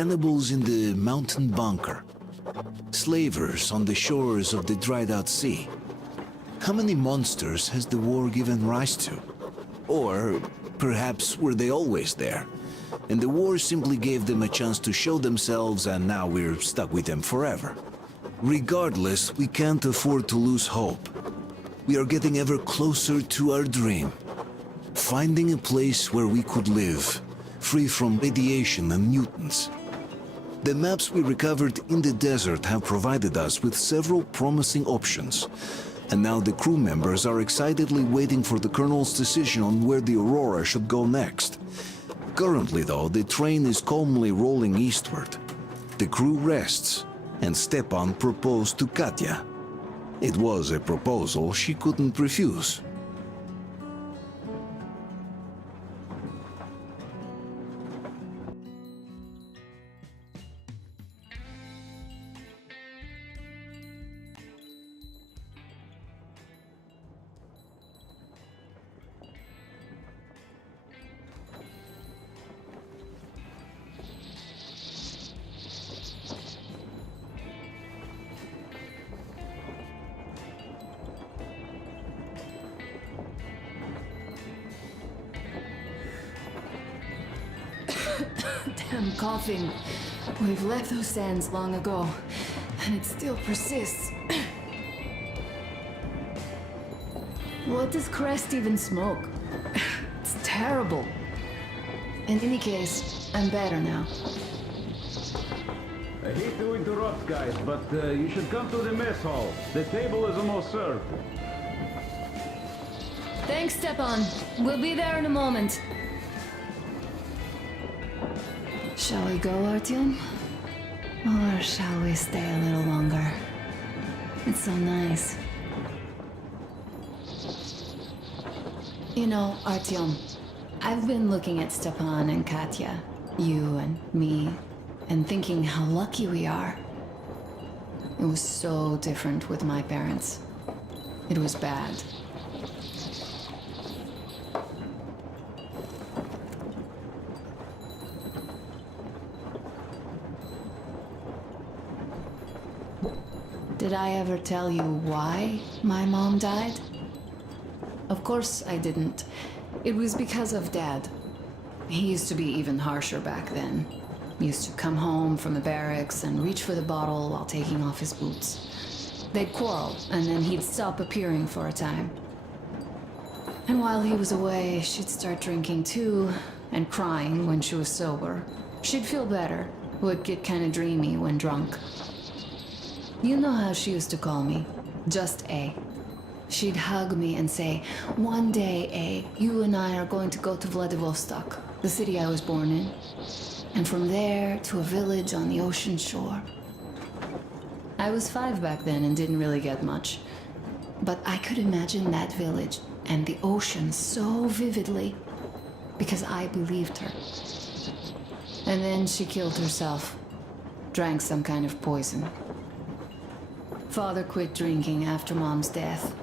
cannibals in the mountain bunker, slavers on the shores of the dried-out sea. How many monsters has the war given rise to? Or perhaps were they always there, and the war simply gave them a chance to show themselves and now we're stuck with them forever? Regardless, we can't afford to lose hope. We are getting ever closer to our dream. Finding a place where we could live, free from radiation and mutants. The maps we recovered in the desert have provided us with several promising options, and now the crew members are excitedly waiting for the Colonel's decision on where the Aurora should go next. Currently, though, the train is calmly rolling eastward. The crew rests, and Stepan proposed to Katya. It was a proposal she couldn't refuse. Damn coughing. We've left those sands long ago, and it still persists. What does Crest even smoke? It's terrible. In any case, I'm better now. I hate to interrupt, guys, but you should come to the mess hall. The table is almost served. Thanks, Stepan. We'll be there in a moment. Shall we go, Artyom? Or shall we stay a little longer? It's so nice. You know, Artyom, I've been looking at Stepan and Katya, you and me, and thinking how lucky we are. It was so different with my parents. It was bad. Did I ever tell you why my mom died? Of course I didn't. It was because of Dad. He used to be even harsher back then. He used to come home from the barracks and reach for the bottle while taking off his boots. They'd quarrel, and then he'd stop appearing for a time. And while he was away, she'd start drinking too, and crying when she was sober. She'd feel better, would get kind of dreamy when drunk. You know how she used to call me? Just A. She'd hug me and say, "One day, A, you and I are going to go to Vladivostok, the city I was born in. And from there to a village on the ocean shore." I was 5 back then and didn't really get much. But I could imagine that village and the ocean so vividly because I believed her. And then she killed herself. Drank some kind of poison. Father quit drinking after Mom's death.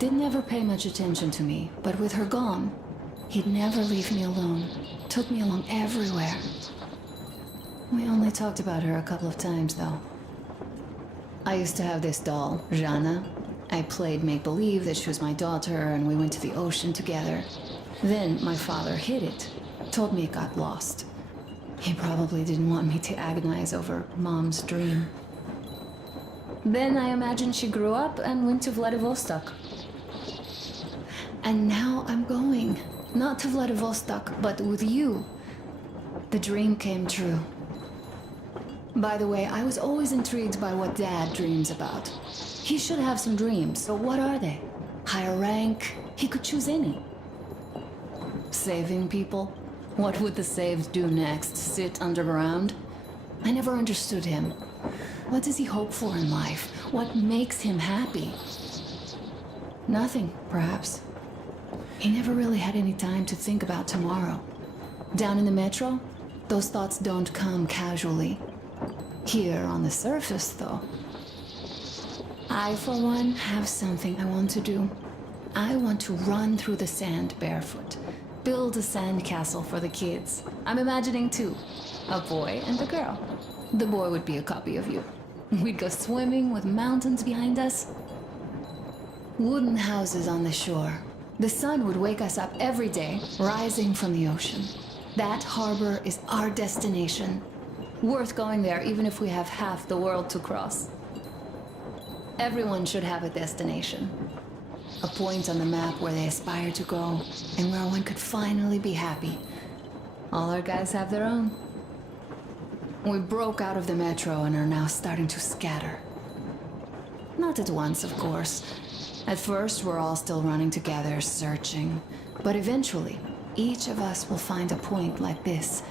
Didn't ever pay much attention to me, but with her gone, he'd never leave me alone. Took me along everywhere. We only talked about her a couple of times, though. I used to have this doll, Jana. I played make-believe that she was my daughter, and we went to the ocean together. Then my father hid it, told me it got lost. He probably didn't want me to agonize over Mom's dream. Then I imagined she grew up and went to Vladivostok. And now I'm going. Not to Vladivostok, but with you. The dream came true. By the way, I was always intrigued by what Dad dreams about. He should have some dreams, so what are they? Higher rank? He could choose any. Saving people? What would the saved do next? Sit underground? I never understood him. What does he hope for in life? What makes him happy? Nothing, perhaps. He never really had any time to think about tomorrow. Down in the metro, those thoughts don't come casually. Here on the surface, though. I, for one, have something I want to do. I want to run through the sand barefoot. Build a sand castle for the kids. I'm imagining too. A boy and a girl. The boy would be a copy of you. We'd go swimming with mountains behind us. Wooden houses on the shore. The sun would wake us up every day, rising from the ocean. That harbor is our destination. Worth going there even if we have half the world to cross. Everyone should have a destination. A point on the map where they aspire to go, and where one could finally be happy. All our guys have their own. We broke out of the metro and are now starting to scatter. Not at once, of course. At first, we're all still running together, searching. But eventually, each of us will find a point like this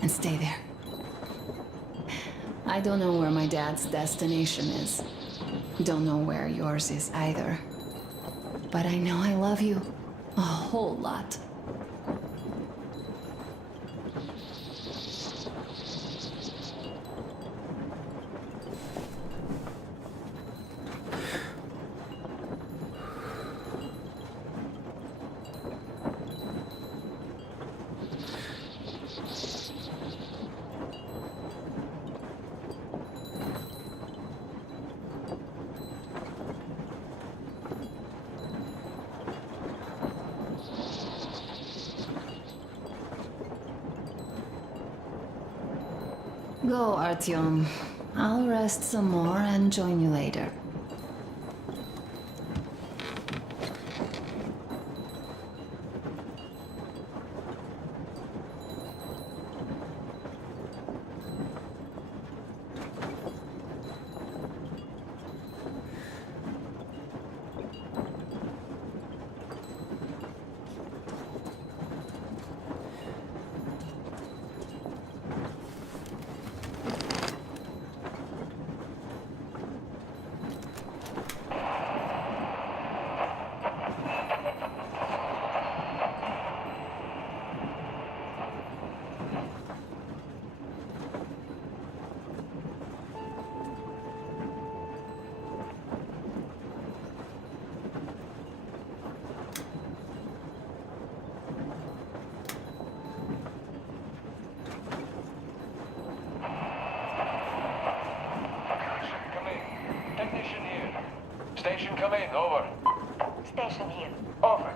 and stay there. I don't know where my dad's destination is. Don't know where yours is either. But I know I love you a whole lot. Go, Artyom. I'll rest some more and join you later. Station come in, over. Station here, over.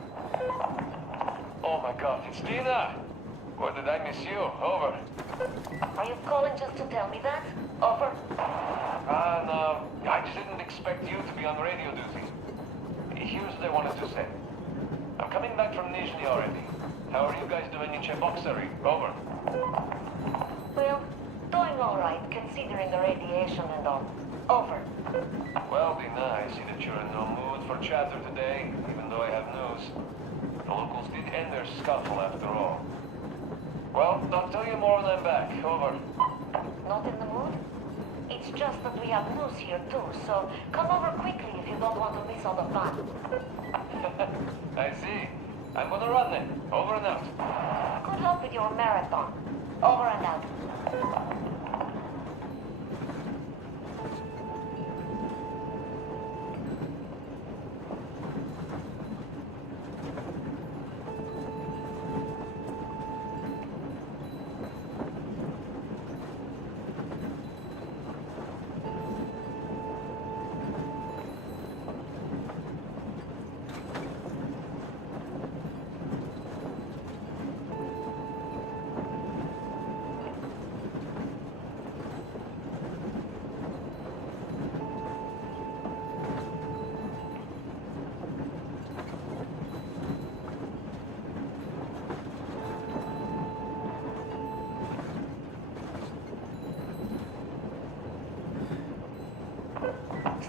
Oh my god, it's Tina! Or did I miss you? Over. Are you calling just to tell me that? Over. No, I just didn't expect you to be on radio duty. Here's what I wanted to say. I'm coming back from Nizhny already. How are you guys doing in Cheboksary? Over. Well, doing all right, considering the radiation and all. Over. Well, Dina, I see that you're in no mood for chatter today, even though I have news. The locals did end their scuffle after all. Well, I'll tell you more when I'm back. Over. Not in the mood? It's just that we have news here too, so come over quickly if you don't want to miss all the fun. I see. I'm gonna run then. Over and out. Good luck with your marathon. Over and out.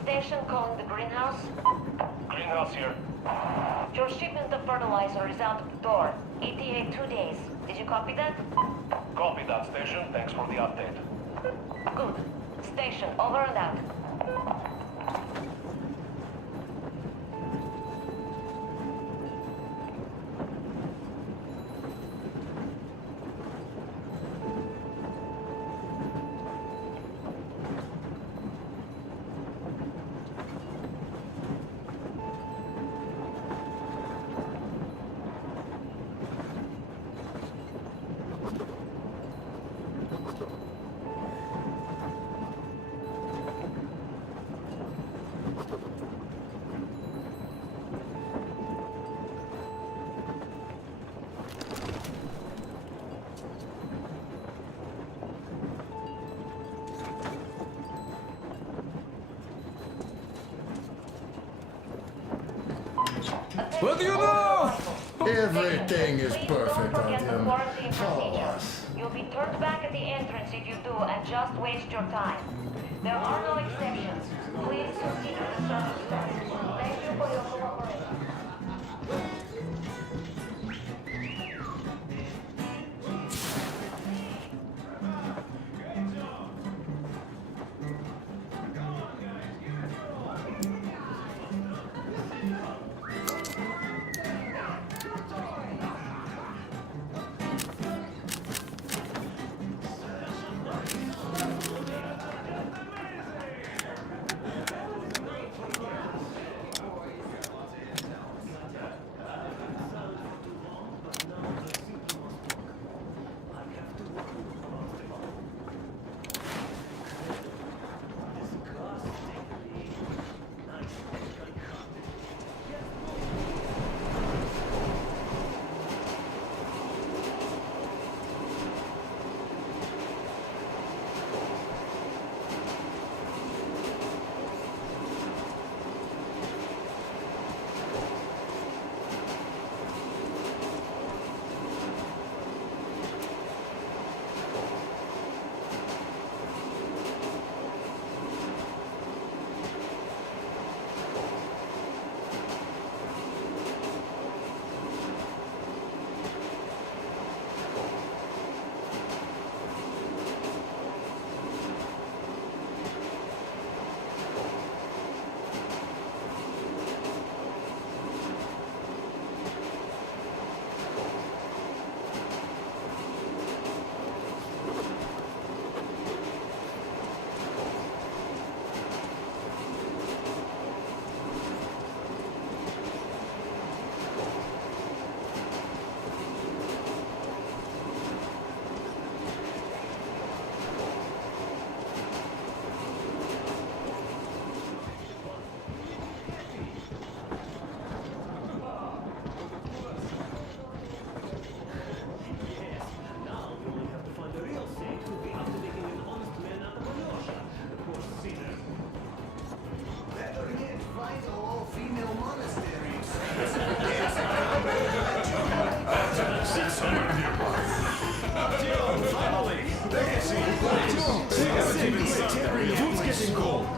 Station calling the greenhouse. Greenhouse here. Your shipment of fertilizer is out of the door. ETA 2 days. Did you copy that? Copy that, station. Thanks for the update. Good. Station, over and out. What do you know? Everything is perfect, Don't forget the Artyom. quarantine Follow procedure. us. You'll be turned back at the entrance if you do, and just waste your time. There are no exceptions. Please consider the circumstances. Thank you for your cooperation.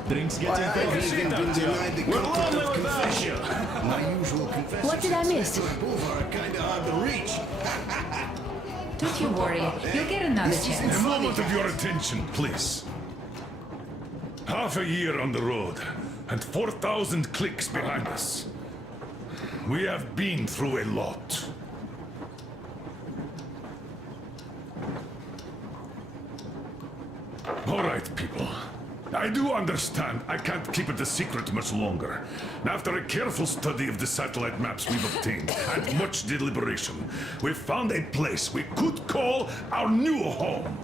Drinks getting I've been denied the comfort of confession. My usual confession. What did I miss? Are kind of hard to reach. Don't you worry, you'll get another chance. A moment of your attention, please. Half a year on the road, and 4,000 clicks behind us. We have been through a lot. All right, people. I do understand I can't keep it a secret much longer. After a careful study of the satellite maps we've obtained, and much deliberation, we've found a place we could call our new home.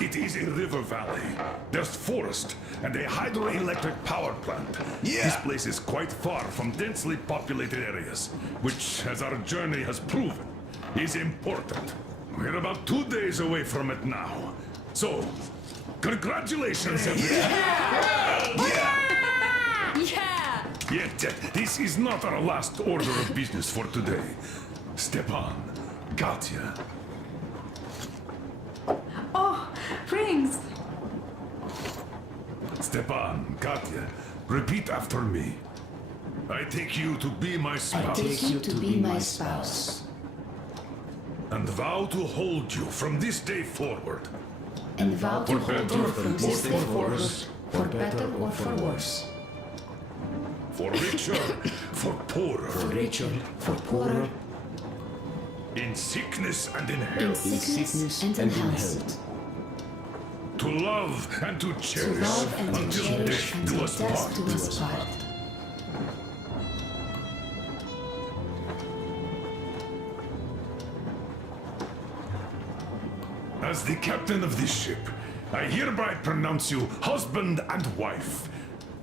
It is a river valley. There's forest and a hydroelectric power plant. Yeah. This place is quite far from densely populated areas, which, as our journey has proven, is important. We're about 2 days away from it now. So, congratulations, everyone. Yeah! Yet, this is not our last order of business for today. Stepan, Katya, Oh, rings! Stepan, Katya, repeat after me. I take you to be my spouse. Take you to be my spouse, And vow to hold you from this day forward. and vow to For hold better you from or this day for forward, worse. for better or for worse, For richer, for poorer. for richer, for poorer, In sickness and in in health. sickness and in health, To love and to to cherish love and to until cherish death do until us death part. do us part. As the captain of this ship, I hereby pronounce you husband and wife.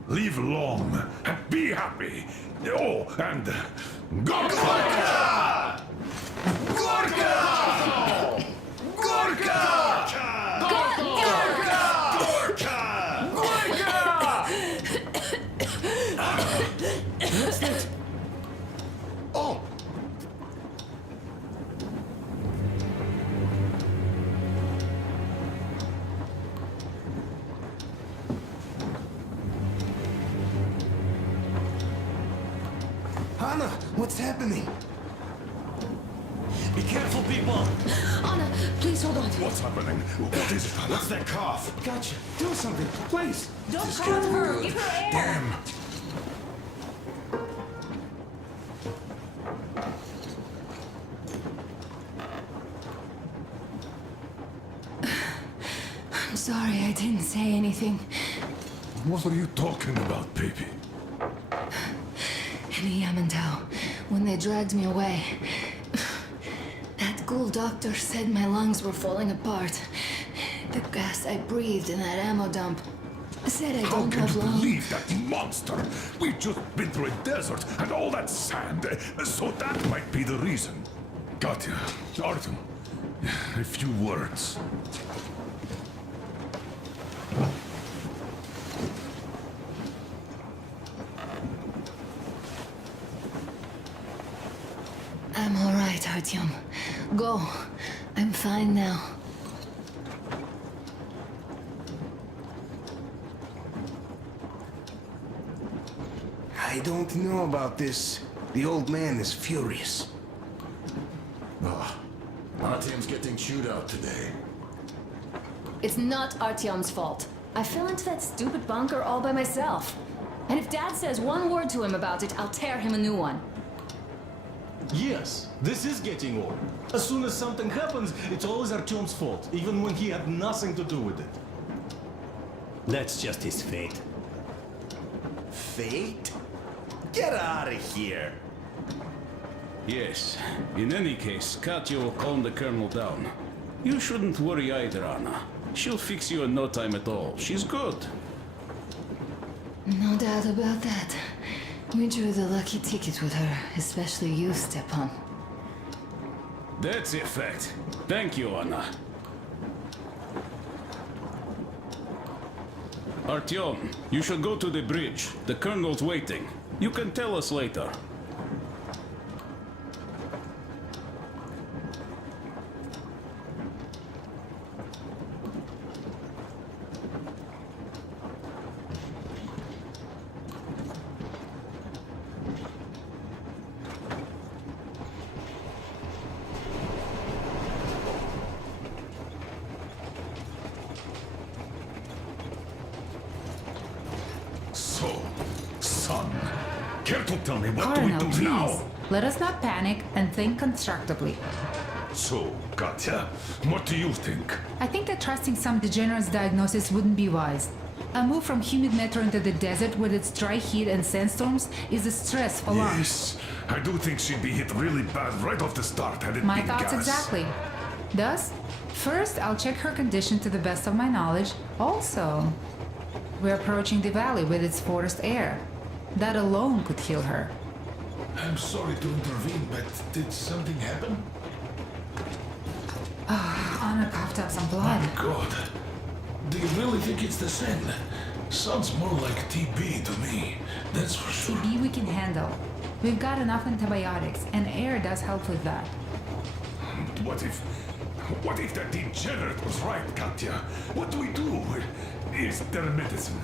Live long and be happy. Oh, and Gorka! Gorka! Gorka! What's happening? Be careful, people! Anna, please hold on to me. What's happening? What is it? What's that cough? Gotcha. Do something, please. Don't crowd her. Give her air. Damn. I'm sorry I didn't say anything. What are you talking about, baby? In the Yamantau, when they dragged me away, that ghoul doctor said my lungs were falling apart. The gas I breathed in that ammo dump said I How don't can have you lungs. believe that monster? We've just been through a desert and all that sand, so that might be the reason. Katya, Artyom, a few words. I'm all right, Artyom. Go. I'm fine now. I don't know about this. The old man is furious. Oh, Artyom's getting chewed out today. It's not Artyom's fault. I fell into that stupid bunker all by myself. And if Dad says one word to him about it, I'll tear him a new one. Yes, this is getting old. As soon as something happens, it's always Artyom's fault, even when he had nothing to do with it. That's just his fate. Fate? Get out of here. Yes. In any case, Katya will calm the colonel down. You shouldn't worry either, Anna. She'll fix you in no time at all. She's good. No doubt about that. We drew the lucky ticket with her, especially you, Stepan. That's a fact. Thank you, Anna. Artyom, you should go to the bridge. The colonel's waiting. You can tell us later. So, son, care to tell me what Colonel, do we do please. now? Let us not panic and think constructively. So, Katya, what do you think? I think that trusting some degenerate's diagnosis wouldn't be wise. A move from humid metro into the desert with its dry heat and sandstorms is a stress for lungs. Yes, I do think she'd be hit really bad right off the start had it My been thoughts gas. exactly. Thus, first I'll check her condition to the best of my knowledge. Also, we're approaching the valley with its forest air. That alone could heal her. I'm sorry to intervene, but did something happen? Anna coughed up some blood. God, do you really think it's the sand? Sounds more like TB to me, that's for sure. TB we can handle. We've got enough antibiotics, and air does help with that. What if that degenerate was right, Katya? What do we do? Is there medicine?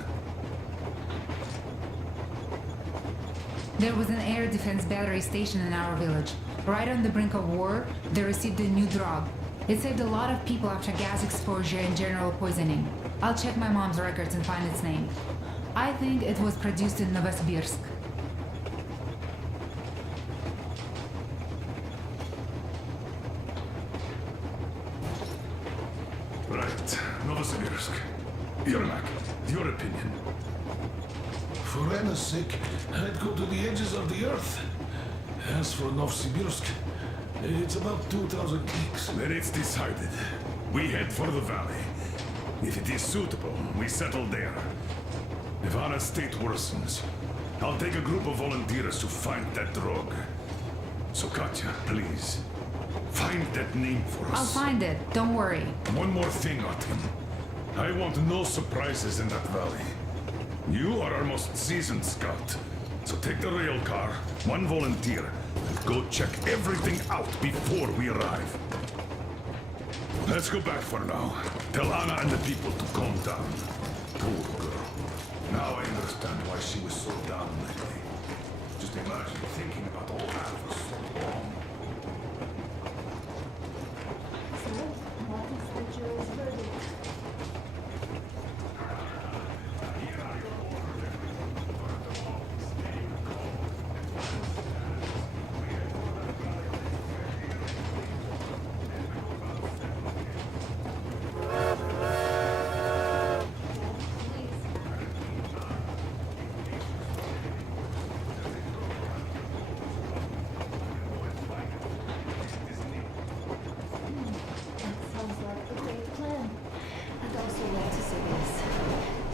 There was an air defense battery station in our village. Right on the brink of war, they received a new drug. It saved a lot of people after gas exposure and general poisoning. I'll check my mom's records and find its name. I think it was produced in Novosibirsk. Right, Novosibirsk. Yermak, your opinion? For Anna's sake, I'd go to the edges of the earth. As for Novosibirsk, it's about 2,000 leagues. Then it's decided. We head for the valley. If it is suitable, we settle there. If Anna's state worsens, I'll take a group of volunteers to find that drug. So Katya, please, find that name for us. I'll find it, don't worry. One more thing, Artyom. I want no surprises in that valley. You are our most seasoned scout, so take the rail car, one volunteer, and go check everything out before we arrive. Let's go back for now. Tell Anna and the people to calm down. Poor girl. Now I understand why she was so down lately. Just imagine thinking about all that for so long. So, what is the jury's verdict?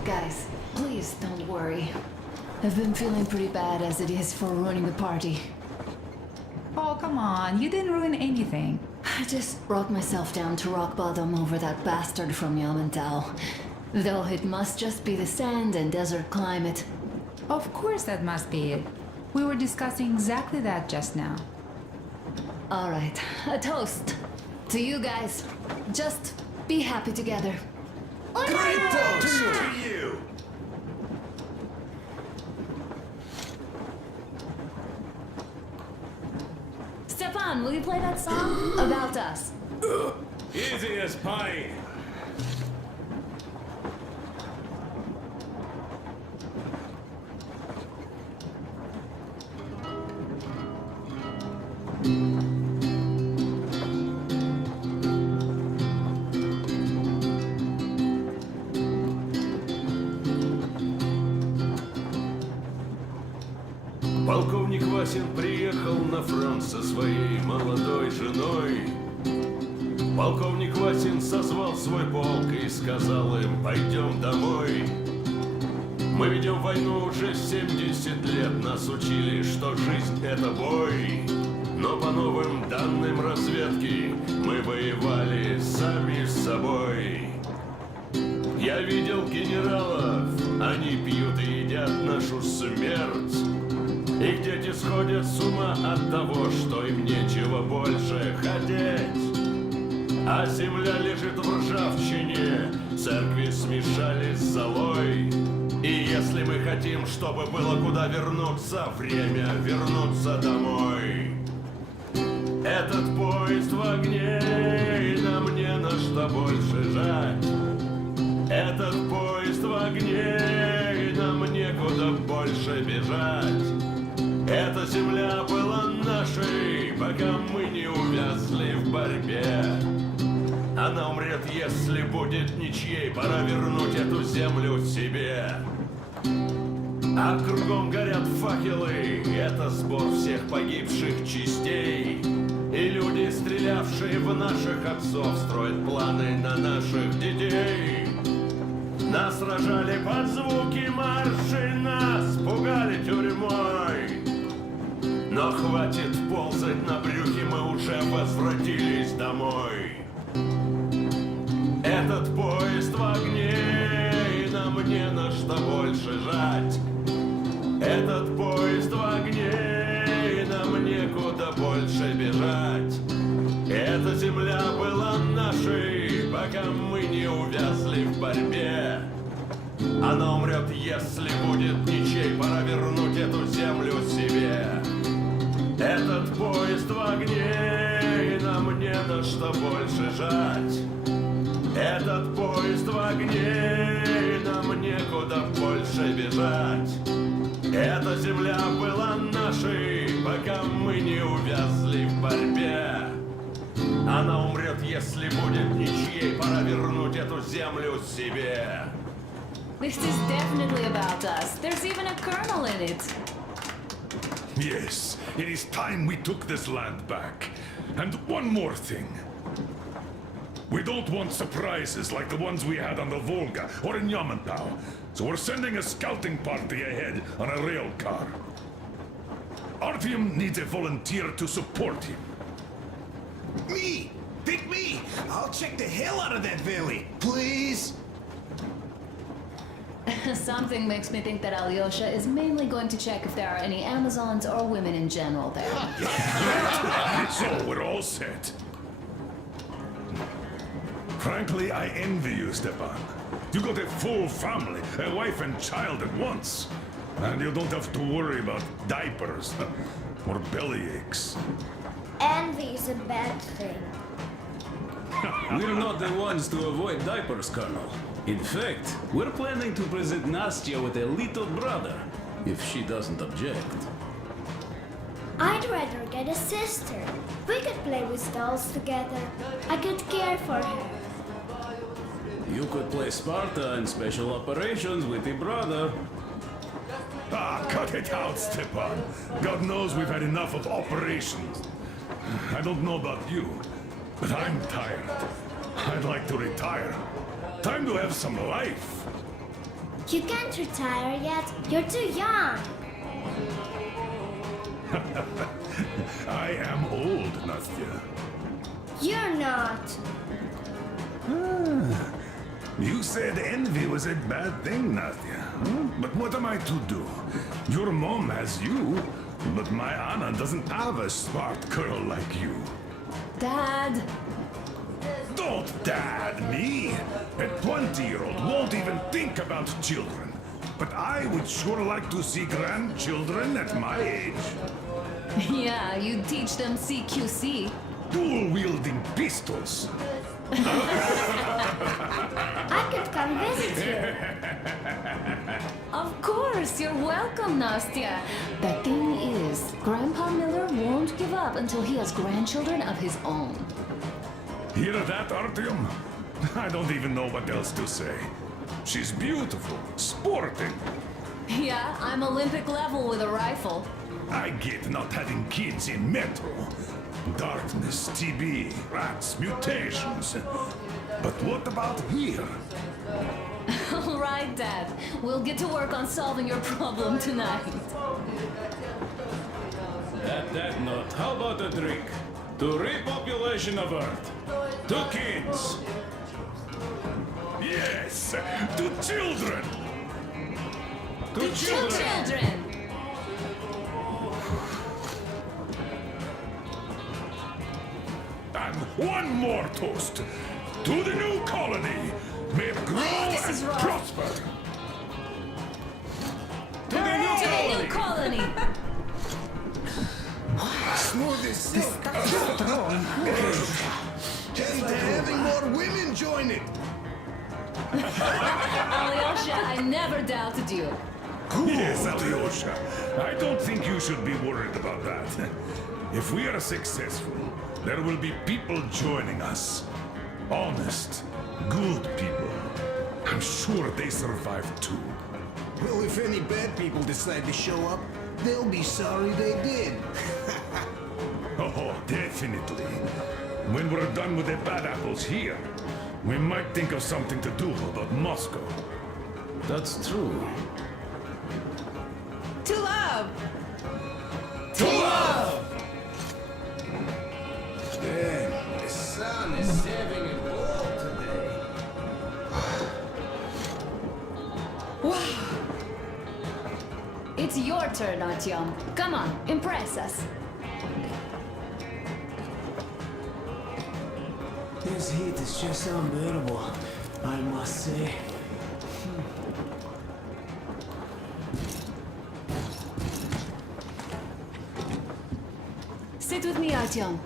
Guys, please don't worry. I've been feeling pretty bad as it is for ruining the party. Oh, come on. You didn't ruin anything. I just brought myself down to rock bottom over that bastard from Yamantau. Though it must just be the sand and desert climate. Of course that must be it. We were discussing exactly that just now. All right, a toast to you guys. Just be happy together. Great toast to you! Stefan, will you play that song about us? Easy as pie. Полковник Васин приехал на фронт со своей молодой женой. Полковник Васин созвал свой полк и сказал им: пойдем домой. Мы ведем войну уже 70 лет, нас учили, что жизнь это бой. Но по новым данным разведки мы воевали сами с собой. Я видел генералов, они пьют и едят нашу смерть. Их дети сходят с ума от того, что им нечего больше хотеть. А земля лежит в ржавчине, церкви смешались с золой. И если мы хотим, чтобы было куда вернуться, время вернуться домой. Этот поезд в огне, и нам не на что больше жать. Этот поезд в огне, и нам некуда больше бежать. Эта земля была нашей, пока мы не увязли в борьбе. Она умрет, если будет ничьей, пора вернуть эту землю себе. А кругом горят факелы, это сбор всех погибших частей. И люди, стрелявшие в наших отцов, строят планы на наших детей. Нас сражали под звуки маршей, нас пугали тюрьмой. Но хватит ползать на брюхе, мы уже возвратились домой. Этот поезд в огне, и нам не на что больше жать. Этот поезд в огне, и нам некуда больше бежать. Эта земля была нашей, пока мы не увязли в борьбе. Она умрет, если будет ничей, пора вернуть эту землю себе. Этот поезд в огне, и нам не на что больше жать. Этот поезд в огне, и нам некуда больше бежать. Эта земля была нашей, пока мы не увязли в борьбе. Она умрет, если будет ничьей, пора вернуть эту землю себе. This is definitely about us. There's even a colonel in it. Yes, it is time we took this land back. And one more thing. We don't want surprises like the ones we had on the Volga or in Yamantau. So we're sending a scouting party ahead on a rail car. Artyom needs a volunteer to support him. Me! Pick me! I'll check the hell out of that valley! Please! Something makes me think that Alyosha is mainly going to check if there are any Amazons or women in general there. So we're all set. Frankly, I envy you, Stepan. You got a full family, a wife and child at once. And you don't have to worry about diapers or belly aches. Envy is a bad thing. We're not the ones to avoid diapers, Colonel. In fact, we're planning to present Nastya with a little brother, if she doesn't object. I'd rather get a sister. We could play with dolls together. I could care for her. You could play Sparta in special operations with your brother. Ah, cut it out, Stepan. God knows we've had enough of operations. I don't know about you, but I'm tired. I'd like to retire. Time to have some life. You can't retire yet. You're too young. I am old, Nastya. You're not. You said envy was a bad thing, Nastya. But what am I to do? Your mom has you, but my Anna doesn't have a smart girl like you. Dad! Don't dad me! A 20-year-old won't even think about children. But I would sure like to see grandchildren at my age. Yeah, you teach them CQC. Dual-wielding pistols. I could come visit you. Of course, you're welcome, Nastya. The thing is, Grandpa Miller won't give up until he has grandchildren of his own. Hear that, Artyom? I don't even know what else to say. She's beautiful, sporting. Yeah, I'm Olympic level with a rifle. I get not having kids in Metro. Darkness, TB, rats, mutations. But what about here? All right, Dad. We'll get to work on solving your problem tonight. At that note, how about a drink? To repopulation of Earth. To kids. Yes, to children. To children. Children! And one more toast. To the new colony. May it grow This is and rough. prosper. To the new To the colony. new colony! Smooth as silk. Hey, they're having more women join it. Alyosha, I never doubted you. Yes, Alyosha. I don't think you should be worried about that. If we are successful, there will be people joining us. Honest, good people. I'm sure they survive too. Well, if any bad people decide to show up, they'll be sorry they did. Oh, definitely. When we're done with the bad apples here, we might think of something to do about Moscow. That's true. To love! To love! Damn, the sun is having a ball today. It's your turn, Artyom. Come on, impress us. This heat is just unbearable, I must say. Sit with me, Artyom.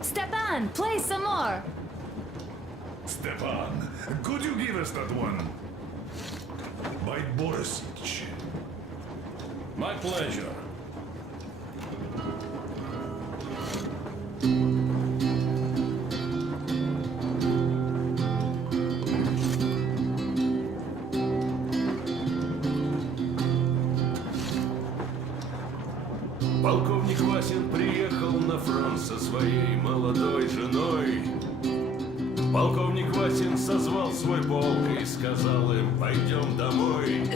Stepan, play some more. Stepan, could you give us that one? By Borisich. My pleasure. Полковник Васин приехал на фронт со своей молодой женой. Полковник Васин созвал свой полк и сказал им: пойдем домой.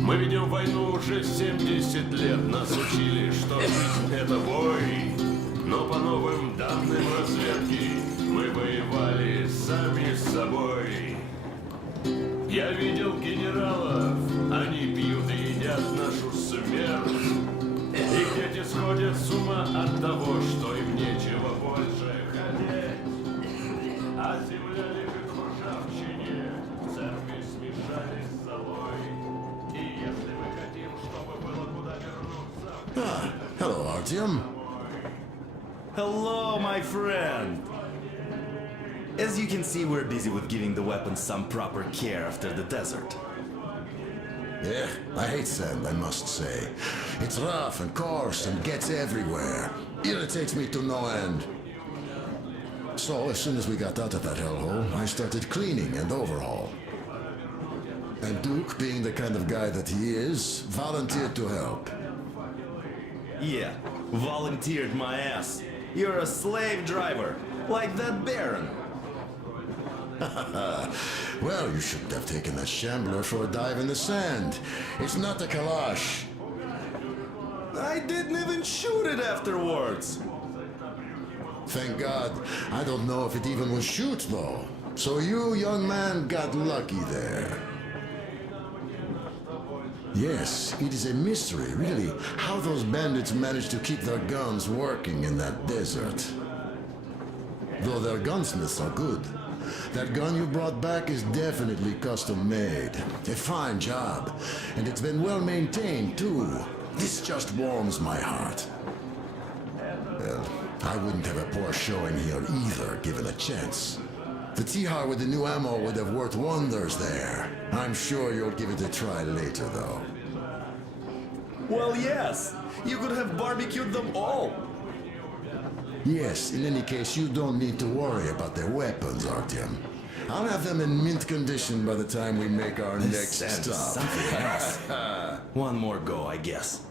Мы ведем войну уже 70 лет, нас учили, что жизнь это бой. Но по новым данным разведки мы воевали сами с собой. Я видел генералов, они пьют и едят нашу смерть. Их дети сходят с ума от того, что им нечего больше хотеть. А земля лежит в ржавчине, церкви смешались с золой. И если мы хотим, чтобы было куда вернуться... Hello, Artyom. Hello, my friend. As you can see, we're busy with giving the weapons some proper care after the desert. Yeah, I hate sand, I must say. It's rough and coarse and gets everywhere. Irritates me to no end. So, as soon as we got out of that hellhole, I started cleaning and overhaul. And Duke, being the kind of guy that he is, volunteered to help. Yeah, volunteered my ass. You're a slave driver, like that Baron. Well, you shouldn't have taken that shambler for a dive in the sand. It's not a Kalash. I didn't even shoot it afterwards. Thank God. I don't know if it even will shoot, though. So you, young man, got lucky there. Yes, it is a mystery, really, how those bandits managed to keep their guns working in that desert. Though their gunsmiths are good. That gun you brought back is definitely custom-made. A fine job. And it's been well maintained, too. This just warms my heart. Well, I wouldn't have a poor showing here either, given a chance. The Tihar with the new ammo would have worked wonders there. I'm sure you'll give it a try later, though. Well, yes. You could have barbecued them all. Yes, in any case, you don't need to worry about their weapons, Artyom. I'll have them in mint condition by the time we make our next stop. Something else. One more go, I guess.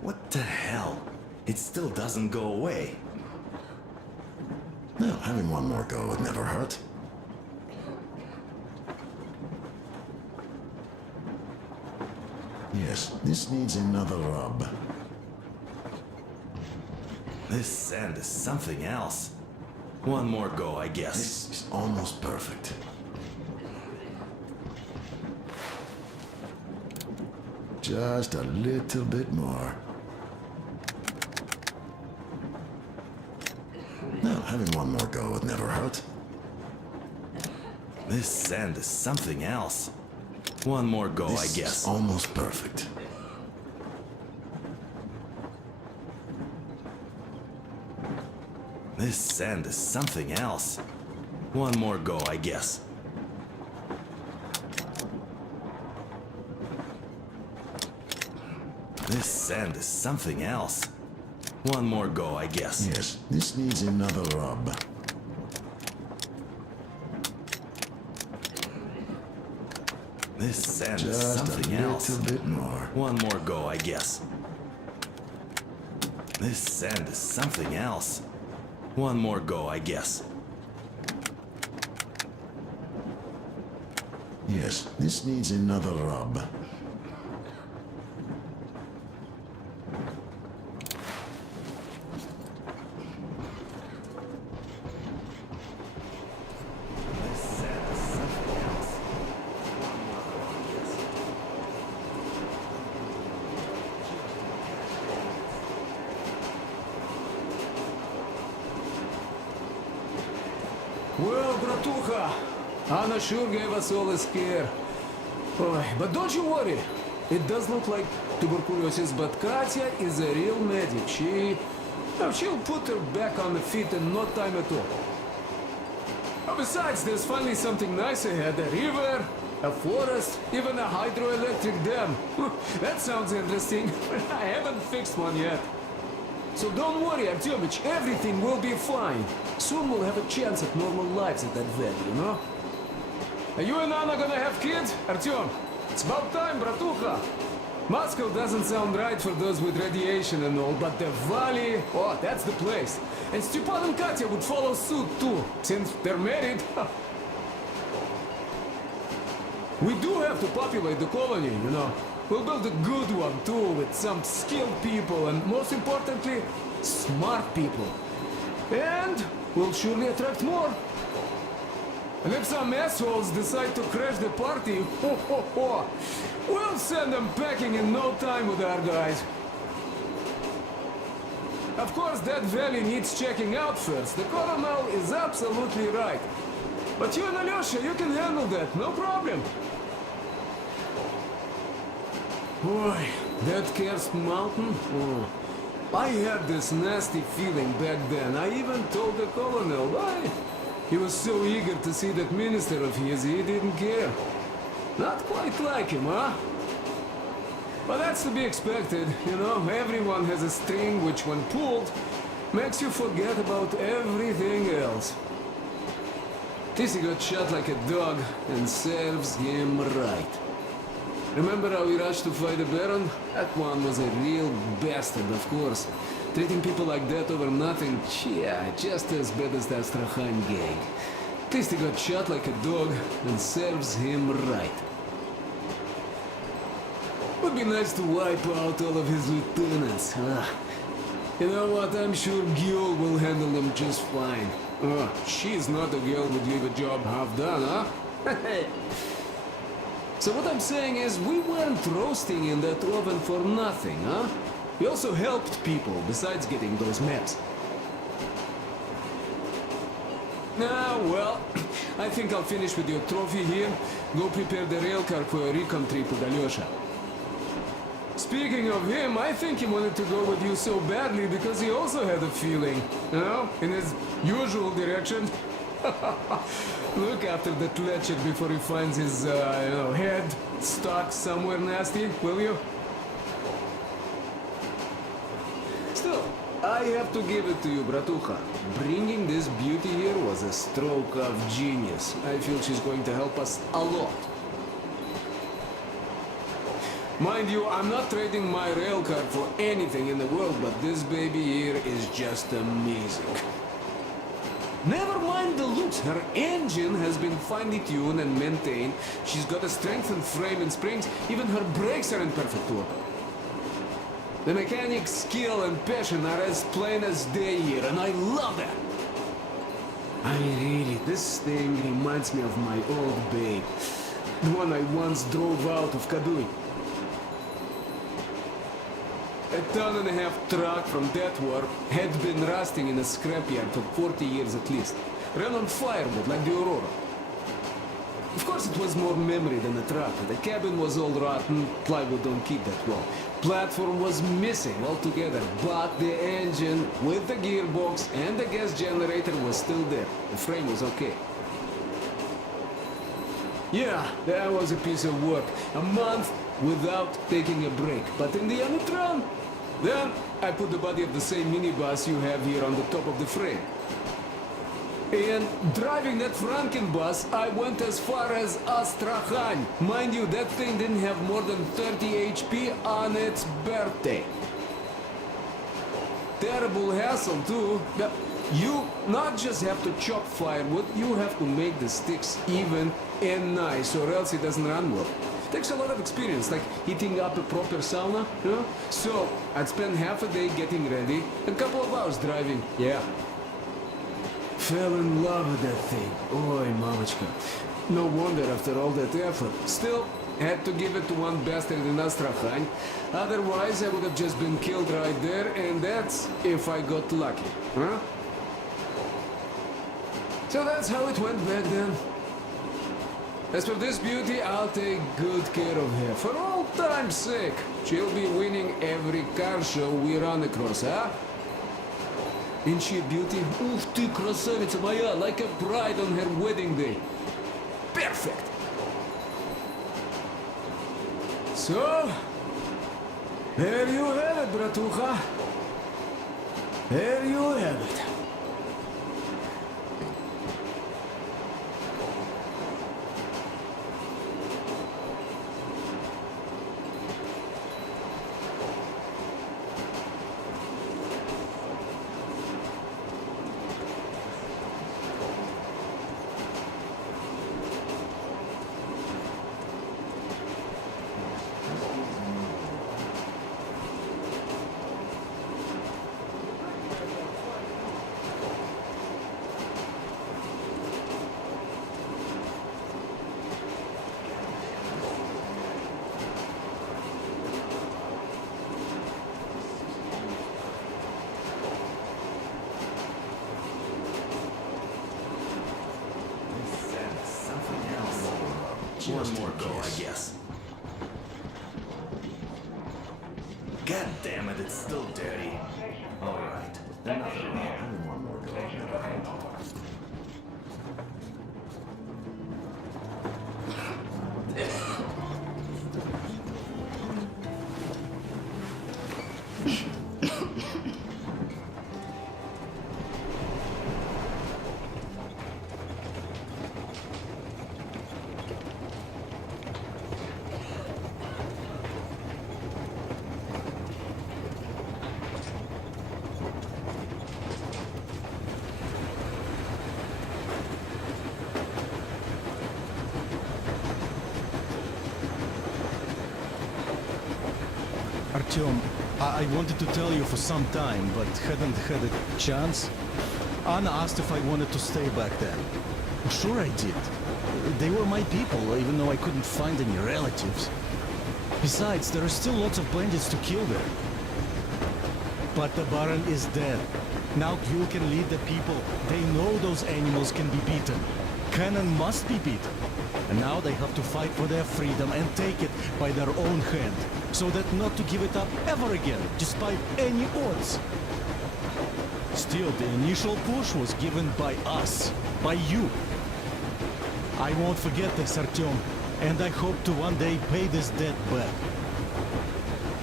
What the hell? It still doesn't go away. Well, having one more go would never hurt. Yes, this needs another rub. This sand is something else. One more go, I guess. This is almost perfect. Just a little bit more. Well, having one more go would never hurt. This sand is something else. One more go, I guess. Is almost perfect. This sand is something else. One more go, I guess. This sand is something else. One more go, I guess. Yes, this needs another rub. This sand is Just something a else. little bit more. One more go, I guess. This sand is something else. One more go, I guess. Yes, this needs another rub. Well, bratucha, Anna sure gave us all a scare. But don't you worry. It does look like tuberculosis, but Katya is a real medic. She'll put her back on the feet in no time at all. Besides, there's finally something nice ahead. A river, a forest, even a hydroelectric dam. That sounds interesting. I haven't fixed one yet. So don't worry, Artyomich, everything will be fine. Soon we'll have a chance at normal lives at that valley, you know? Are you and Anna gonna have kids? Artyom, it's about time, bratucha. Moscow doesn't sound right for those with radiation and all, but the valley, oh, that's the place. And Stepan and Katya would follow suit too, since they're married. We do have to populate the colony, you know. We'll build a good one too, with some skilled people and, most importantly, smart people. And we'll surely attract more. And if some assholes decide to crash the party, we'll send them packing in no time with our guys. Of course, that valley needs checking out first. The colonel is absolutely right. But you and Alyosha, you can handle that, no problem. Boy, that cursed mountain? Oh. I had this nasty feeling back then. I even told the colonel, why? He was so eager to see that minister of his, he didn't care. Not quite like him, huh? But that's to be expected, you know. Everyone has a string which, when pulled, makes you forget about everything else. This he got shot like a dog, and serves him right. Remember how we rushed to fight the Baron? That one was a real bastard, of course. Treating people like that over nothing, yeah, just as bad as the Astrakhan gang. At least he got shot like a dog, and serves him right. Would be nice to wipe out all of his lieutenants, huh? You know what, I'm sure Gyul will handle them just fine. She's not a girl who'd leave a job half done, huh? So what I'm saying is, we weren't roasting in that oven for nothing, huh? We also helped people, besides getting those maps. Ah, well, I think I'll finish with your trophy here. Go prepare the railcar for a recon trip with Alyosha. Speaking of him, I think he wanted to go with you so badly because he also had a feeling, you know, in his usual direction. Look after that ledger before he finds his, head stuck somewhere nasty, will you? Still, I have to give it to you, bratucha. Bringing this beauty here was a stroke of genius. I feel she's going to help us a lot. Mind you, I'm not trading my railcar for anything in the world, but this baby here is just amazing. Never mind the looks, her engine has been finely tuned and maintained. She's got a strengthened frame and springs, even her brakes are in perfect order. The mechanic's skill and passion are as plain as day here, and I love that. I mean, really, this thing reminds me of my old babe. The one I once drove out of Kadui. A ton-and-a-half truck from that war had been rusting in a scrapyard for 40 years at least. Ran on firewood like the Aurora. Of course it was more memory than a truck. The cabin was all rotten, plywood don't keep that well. Platform was missing altogether, but the engine with the gearbox and the gas generator was still there. The frame was okay. Yeah, that was a piece of work. A month without taking a break. But in the end it ran. Then I put the body of the same minibus you have here on the top of the frame. And driving that Frankenbus, I went as far as Astrakhan. Mind you, that thing didn't have more than 30 HP on its birthday. Terrible hassle too. You not just have to chop firewood, you have to make the sticks even and nice, or else it doesn't run well. Takes a lot of experience, like heating up a proper sauna, you know? So, I'd spend half a day getting ready, a couple of hours driving, yeah. Fell in love with that thing. Oy, mamachka. No wonder after all that effort. Still, had to give it to one bastard in Astrakhan. Otherwise, I would have just been killed right there, and that's if I got lucky, huh? So that's how it went back then. As for this beauty, I'll take good care of her. For all time's sake, she'll be winning every car show we run across, huh? Ain't she a beauty? Ух ты, красавица моя, like a bride on her wedding day. Perfect! So, there you have it, bratucha. There you have it. One more go, I guess. God damn it, it's still dirty. Alright, another round. One more go. Artyom, I wanted to tell you for some time, but hadn't had a chance. Anna asked if I wanted to stay back then. Sure I did. They were my people, even though I couldn't find any relatives. Besides, there are still lots of bandits to kill there. But the Baron is dead. Now you can lead the people. They know those animals can be beaten. Cannon must be beaten. And now they have to fight for their freedom and take it by their own hand, so that not to give it up ever again, despite any odds. Still, the initial push was given by us, by you. I won't forget this, Artyom, and I hope to one day pay this debt back.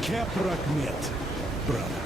Kaprak met, brother.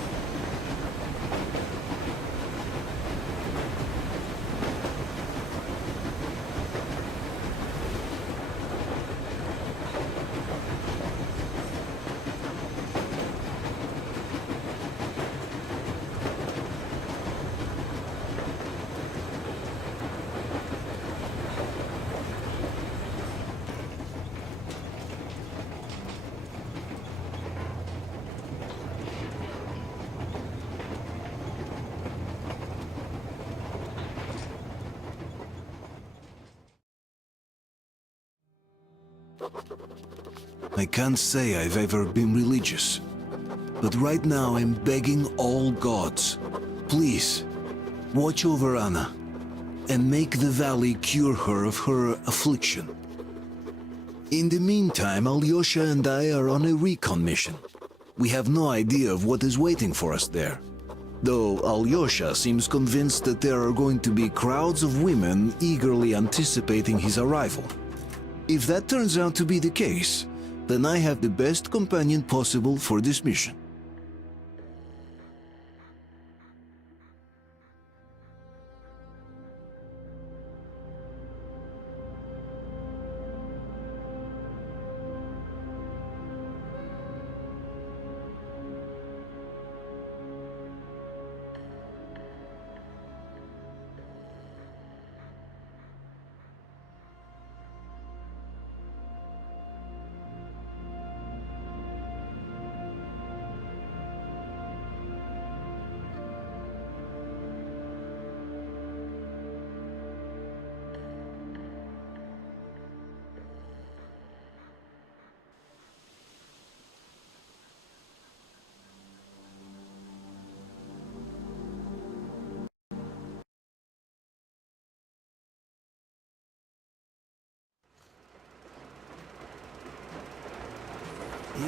I can't say I've ever been religious, but right now I'm begging all gods, please, watch over Anna, and make the valley cure her of her affliction. In the meantime, Alyosha and I are on a recon mission. We have no idea of what is waiting for us there, though Alyosha seems convinced that there are going to be crowds of women eagerly anticipating his arrival. If that turns out to be the case, then I have the best companion possible for this mission.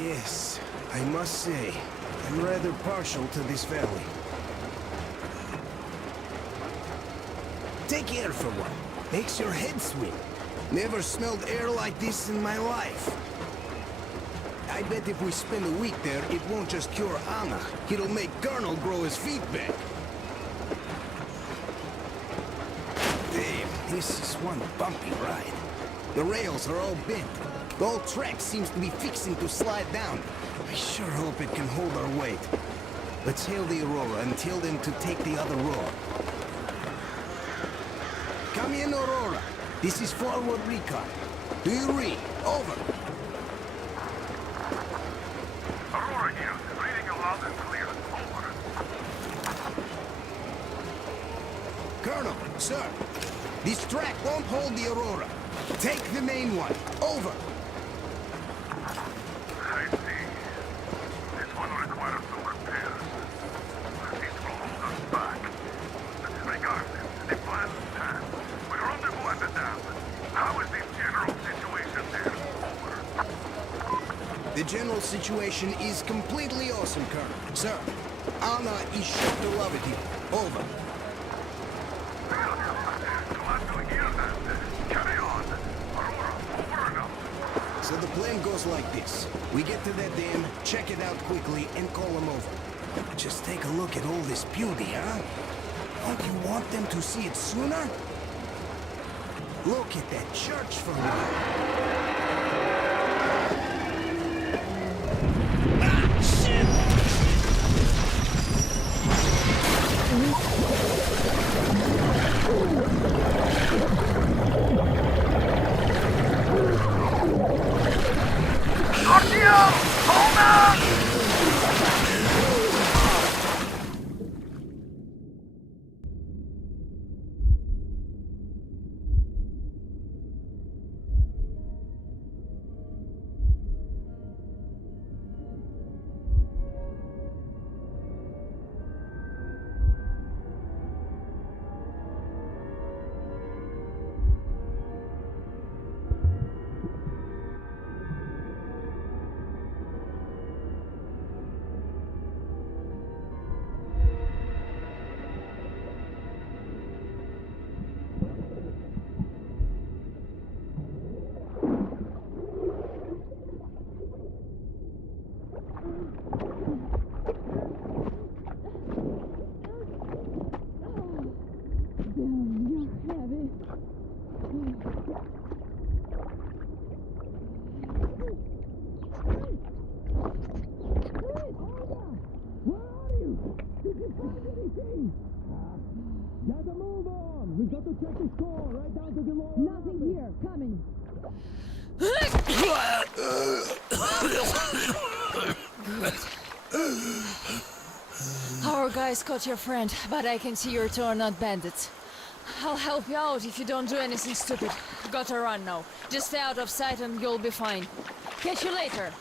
Yes, I must say, I'm rather partial to this valley. Take air for one. Makes your head swim. Never smelled air like this in my life. I bet if we spend a week there, it won't just cure Anna. It'll make Colonel grow his feet back. Damn, this is one bumpy ride. The rails are all bent. The whole track seems to be fixing to slide down. I sure hope it can hold our weight. Let's hail the Aurora and tell them to take the other road. Come in, Aurora. This is forward recon. Do you read? Over. Aurora here, reading you loud and clear. Over. Colonel, sir. This track won't hold the Aurora. Take the main one. Over. I see. This one requires some repairs. It will hold us back. Regardless, the plan stands. We rendezvous at the dam. How is the general situation there? Over. The general situation is completely awesome, Colonel. Sir, Anna is sure to love it here. Over. Glad to hear that. Carry on. Aurora, over now. So the plan goes like this. We get to that dam, check it out quickly, and call them over. Just take a look at all this beauty, huh? Don't you want them to see it sooner? Look at that church for a while. Ah, shit! Artyom! Hold on! Gotta move on! We got to check the score right down to the lower. Nothing here. Coming. Our guys caught your friend, but I can see your two are not bandits. I'll help you out if you don't do anything stupid. Gotta run now. Just stay out of sight and you'll be fine. Catch you later.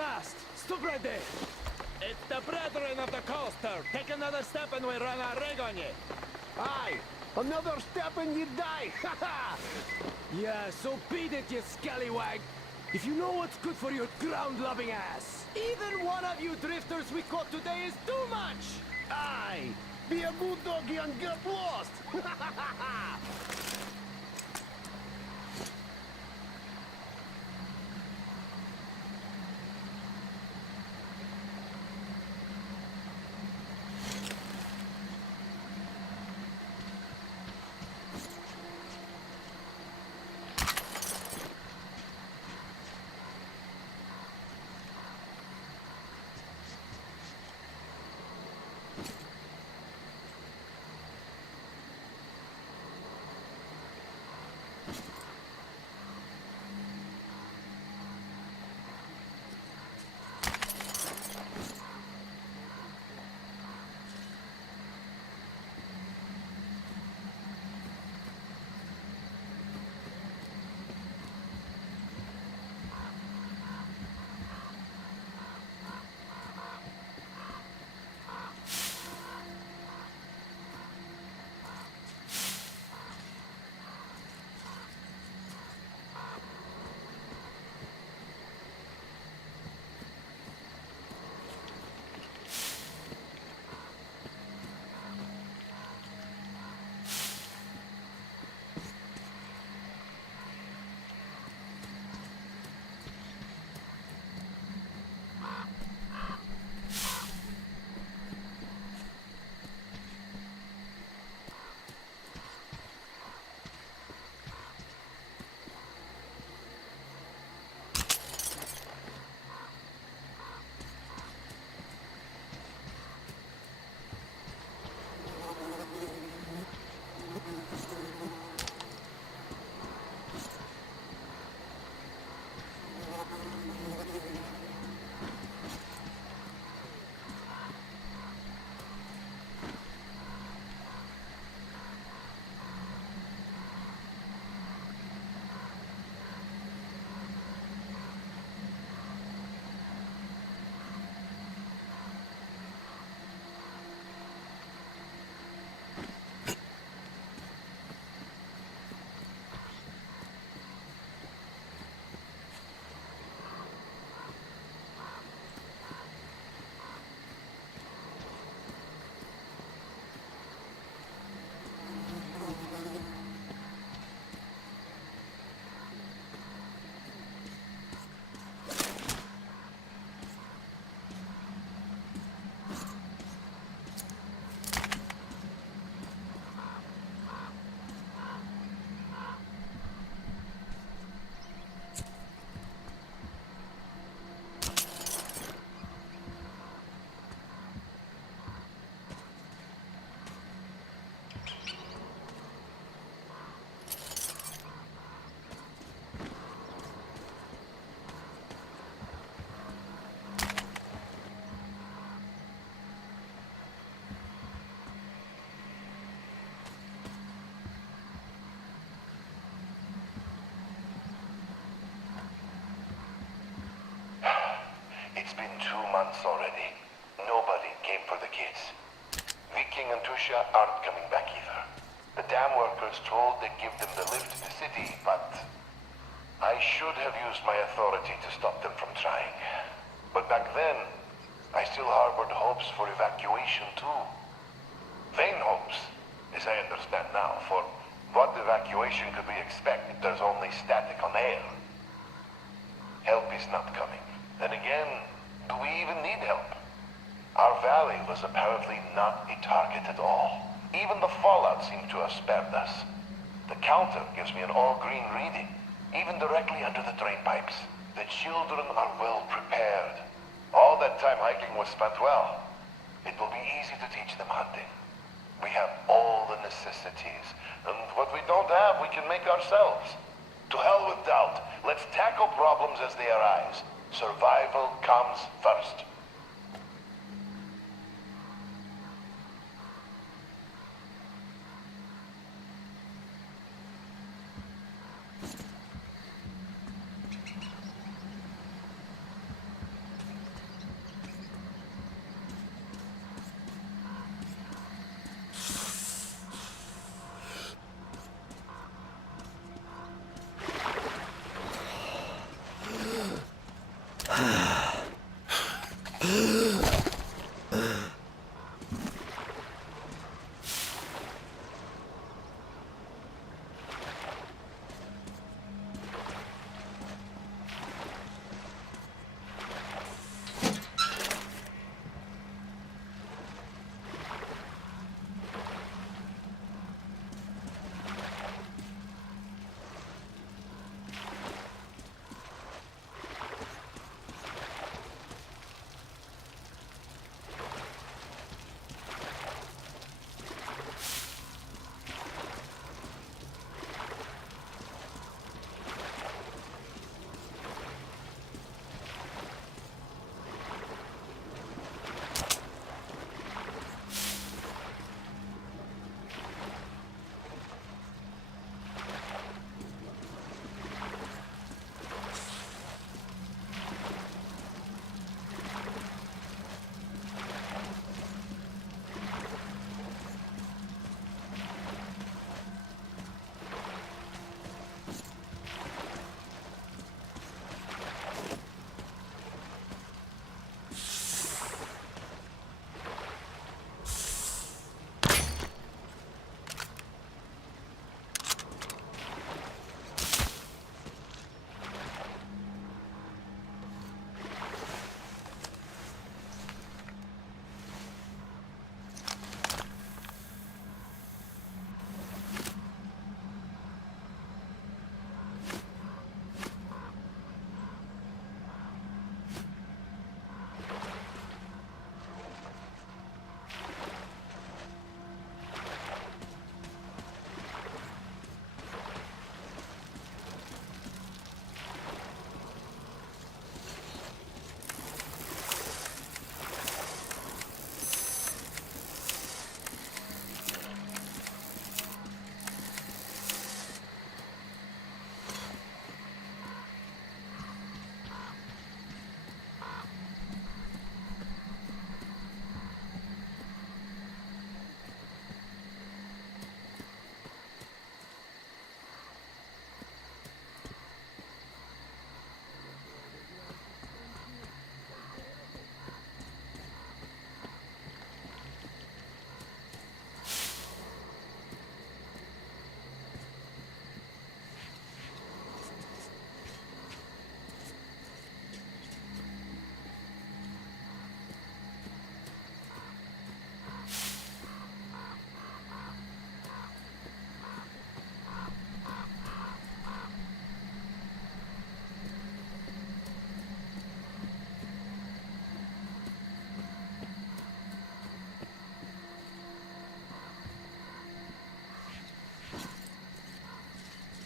fast! Stop right there! It's the brethren of the coaster! Take another step and we run a rig on you! Aye! Another step and you die! Ha ha! Yeah, so beat it, you scallywag! If you know what's good for your ground-loving ass! Even one of you drifters we caught today is too much! Aye! Be a good doggy and get lost! Ha ha ha ha! It's been 2 months already. Nobody came for the kids. Viking and Tusha aren't coming back either. The dam workers told they'd give them the lift to the city, but I should have used my authority to stop them from trying. But back then, I still harbored hopes for evacuation too. Vain hopes, as I understand now, for what evacuation could we expect if there's only static on air? Help is not coming. Then again, do we even need help? Our valley was apparently not a target at all. Even the fallout seemed to have spared us. The counter gives me an all-green reading, even directly under the drain pipes. The children are well prepared. All that time hiking was spent well. It will be easy to teach them hunting. We have all the necessities, and what we don't have, we can make ourselves. To hell with doubt. Let's tackle problems as they arise. Survival comes first.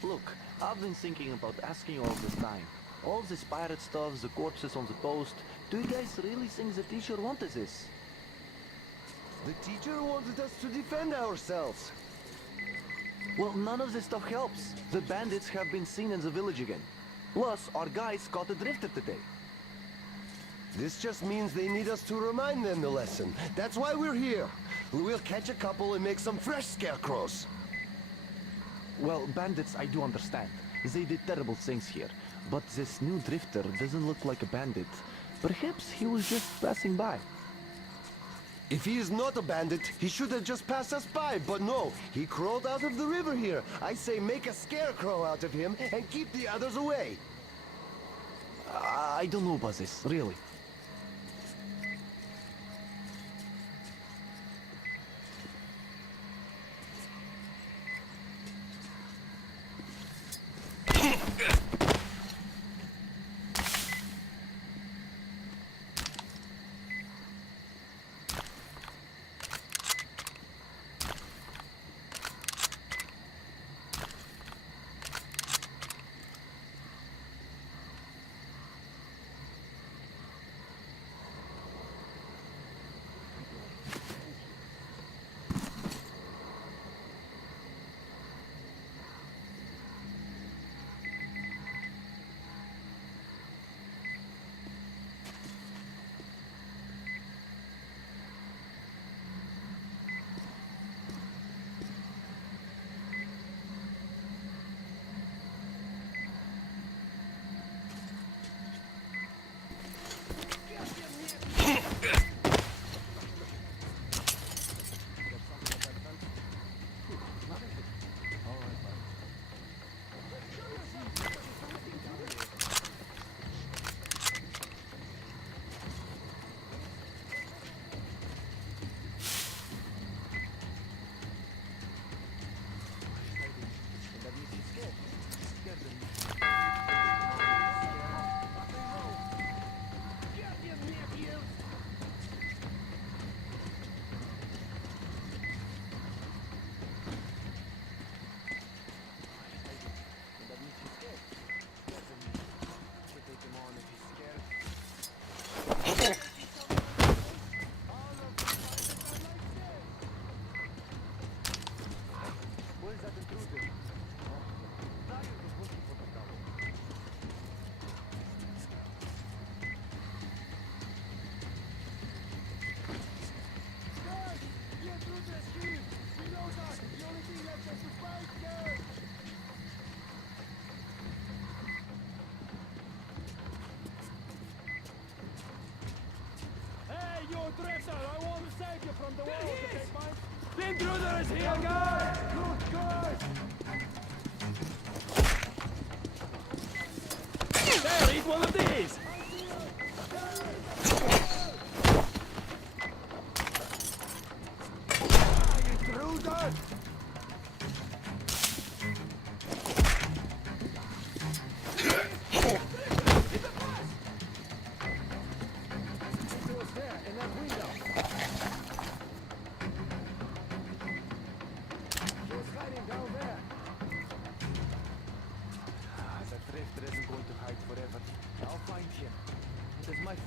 Look, I've been thinking about asking all this time. All this pirate stuff, the corpses on the post. Do you guys really think the teacher wanted this? The teacher wanted us to defend ourselves. Well, none of this stuff helps. The bandits have been seen in the village again. Plus, our guys caught a drifter today. This just means they need us to remind them the lesson. That's why we're here. We'll catch a couple and make some fresh scarecrows. Well, bandits, I do understand. They did terrible things here. But this new drifter doesn't look like a bandit. Perhaps he was just passing by. If he is not a bandit, he should have just passed us by, but no, he crawled out of the river here. I say make a scarecrow out of him and keep the others away. I don't know about this, really. Drifter, I want to save you from the walls, okay, fine? The intruder is here, guys! Look, guys! There, eat one of these! Intruder!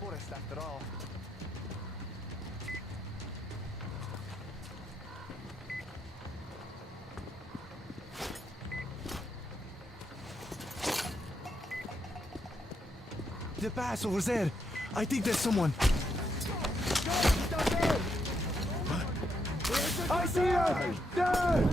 Forest after all. The pass over there. I think there's someone. I see her! There!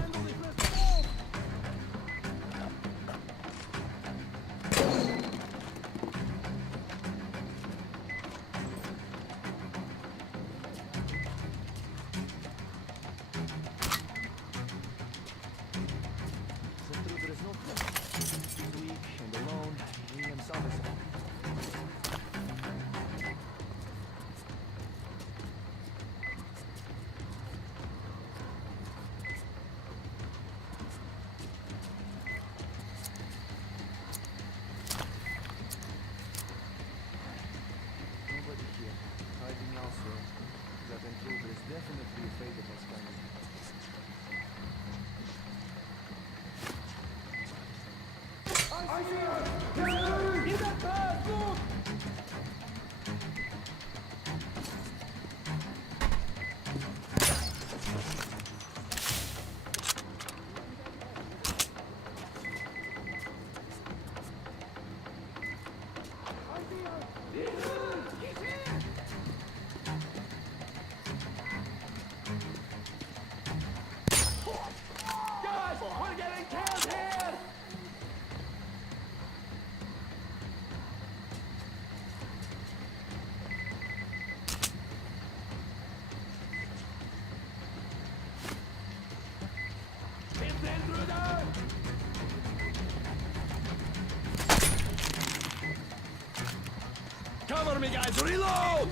Cover me, guys! Reload!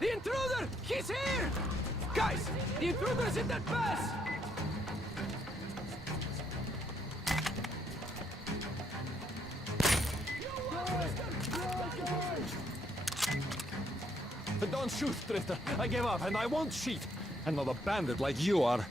The intruder! He's here! Guys, the intruder's in that pass! Don't shoot, Drifter. I gave up, and I won't cheat. I'm not a bandit like you are.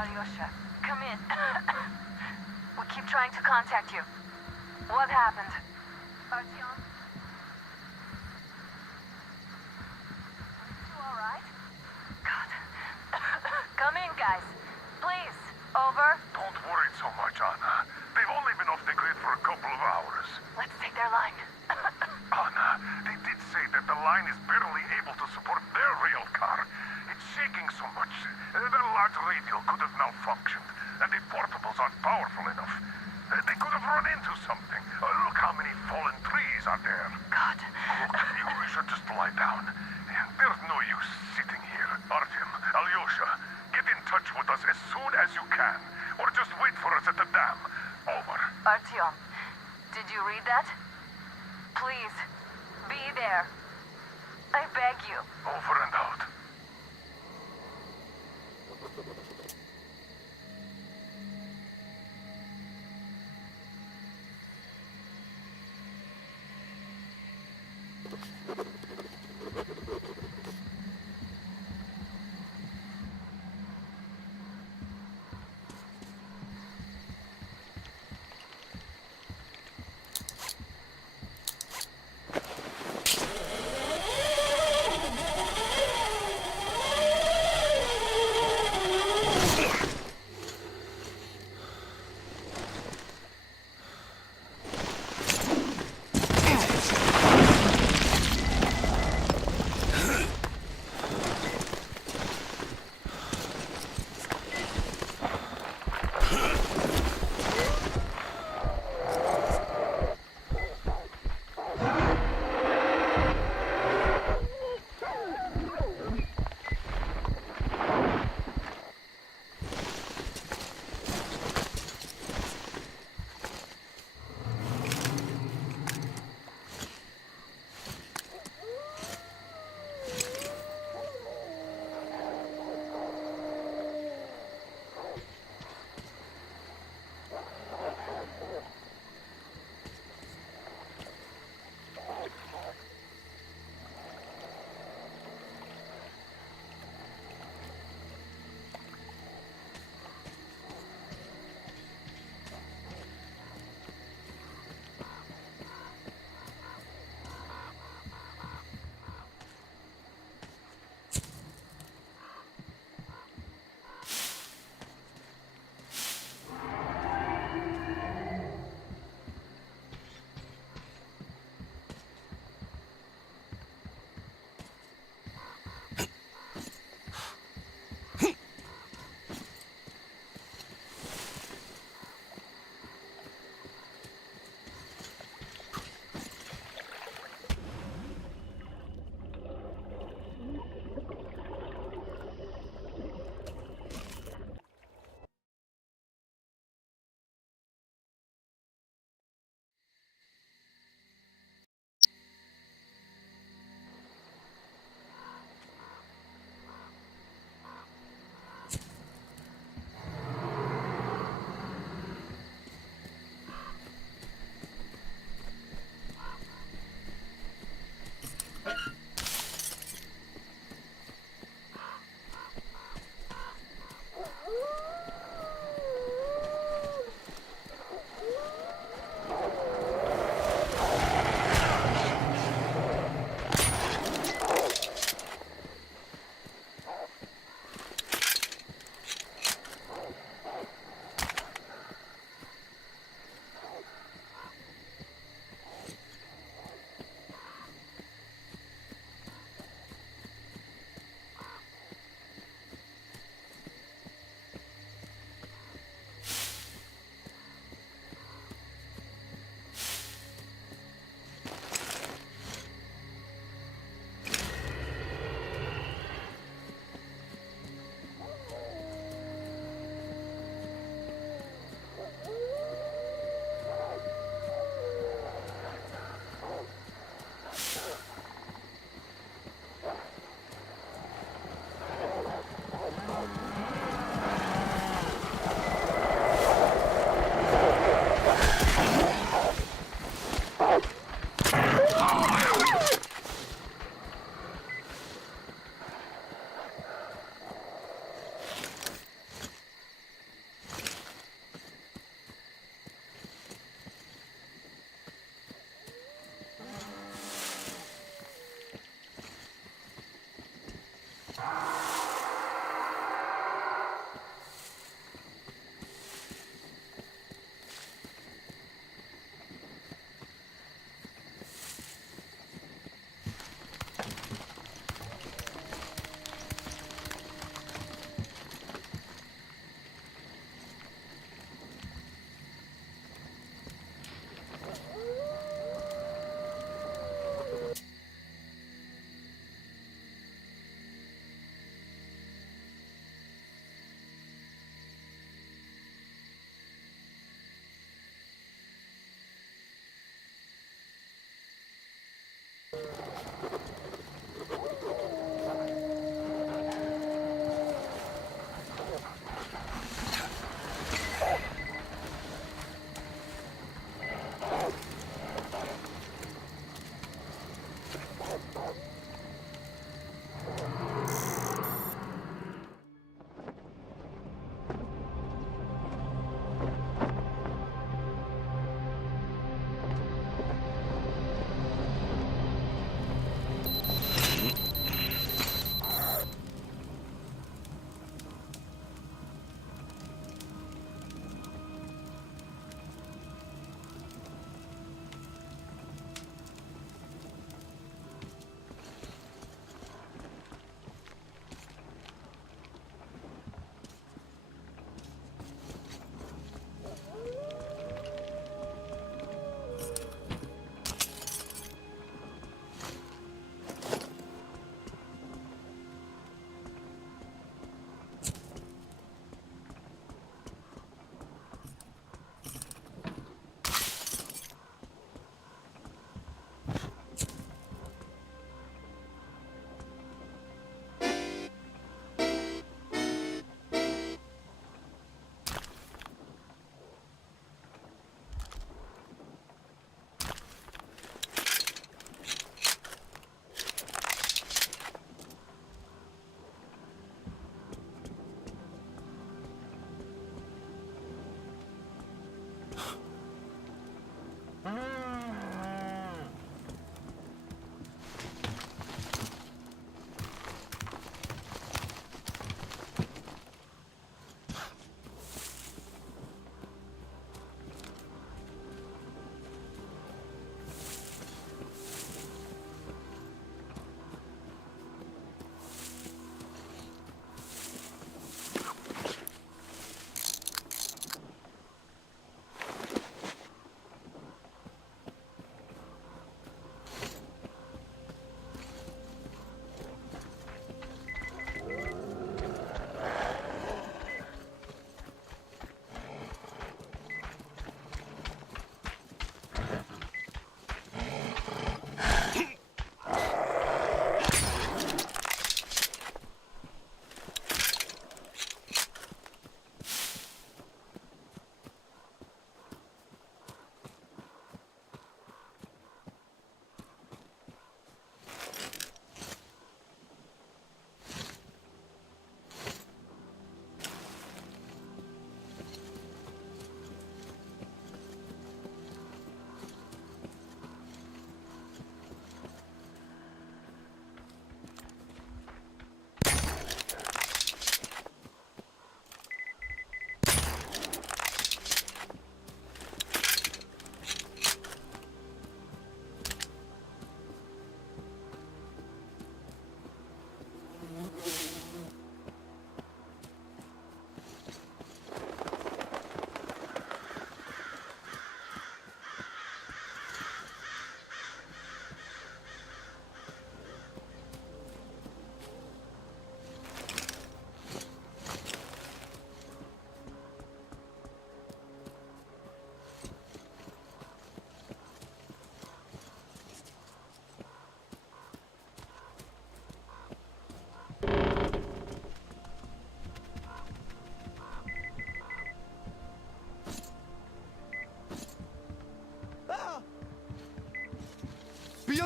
Alyosha, come in. We keep trying to contact you. What happened? Artyom? You alright? God. Come in, guys. Please. Over. Don't worry so much, Anna. They've only been off the grid for a couple of hours. Let's take their line. Anna, they did say that the line is barely able to support their rail car. It's shaking so much. Their large radio could have malfunctioned, and the portables aren't powerful enough. They could have run into something. Look how many fallen trees are there. God. You should just lie down. There's no use sitting here. Artyom, Alyosha, get in touch with us as soon as you can. Or just wait for us at the dam. Over. Artyom, did you read that? Please, be there. I beg you. Over and out.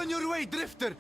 on your way, Drifter!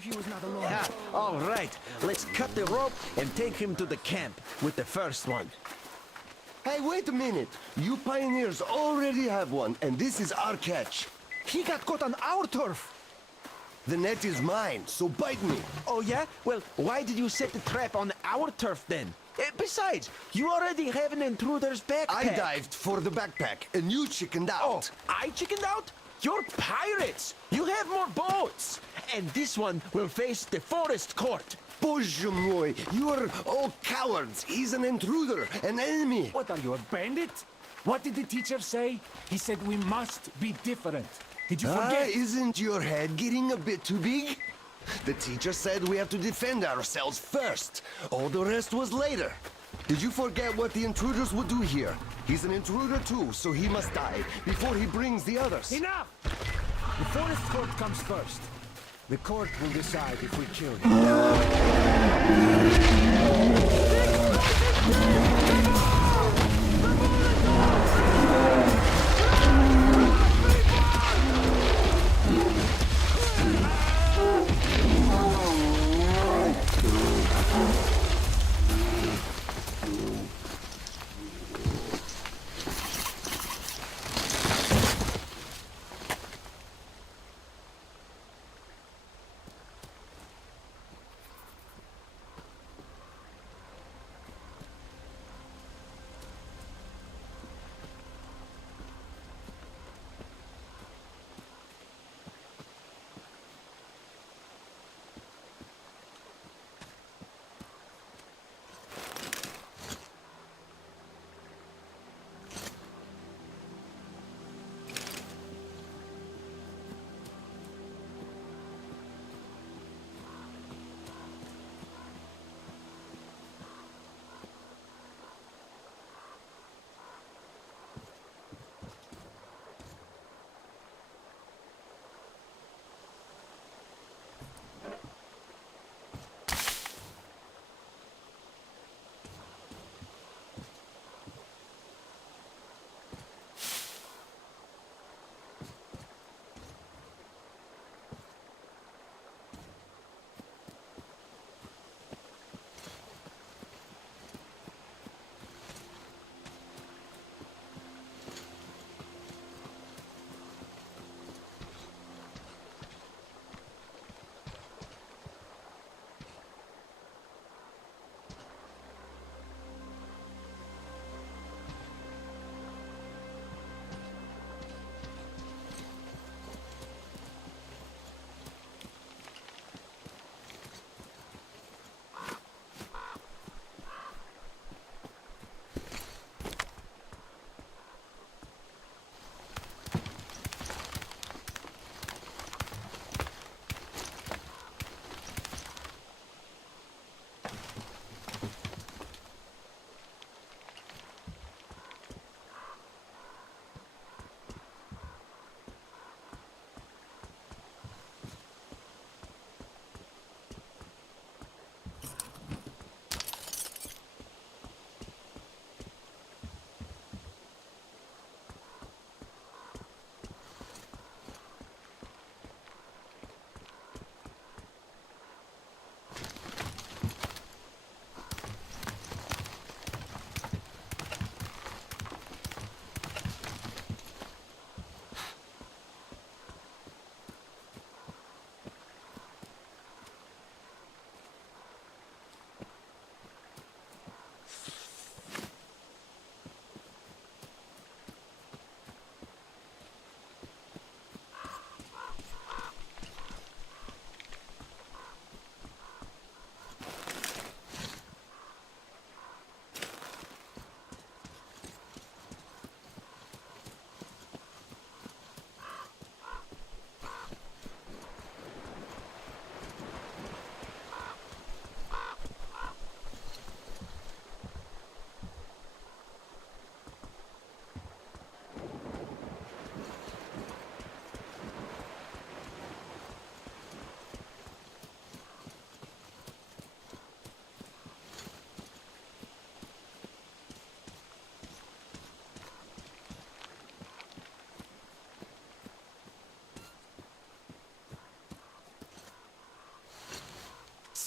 He was not alone. Yeah, all right. Let's cut the rope and take him to the camp with the first one. Hey, wait a minute. You pioneers already have one, and this is our catch. He got caught on our turf. The net is mine, so bite me. Oh, yeah? Well, why did you set the trap on our turf then? Besides, you already have an intruder's backpack. I dived for the backpack, and you chickened out. Oh, I chickened out? You're pirates! You have more boats! And this one will face the forest court. Боже мой, you are all cowards. He's an intruder, an enemy. What are you, a bandit? What did the teacher say? He said we must be different. Did you forget? Isn't your head getting a bit too big? The teacher said we have to defend ourselves first. All the rest was later. Did you forget what the intruders would do here? He's an intruder too, so he must die before he brings the others. Enough! The forest court comes first. The court will decide if we kill him.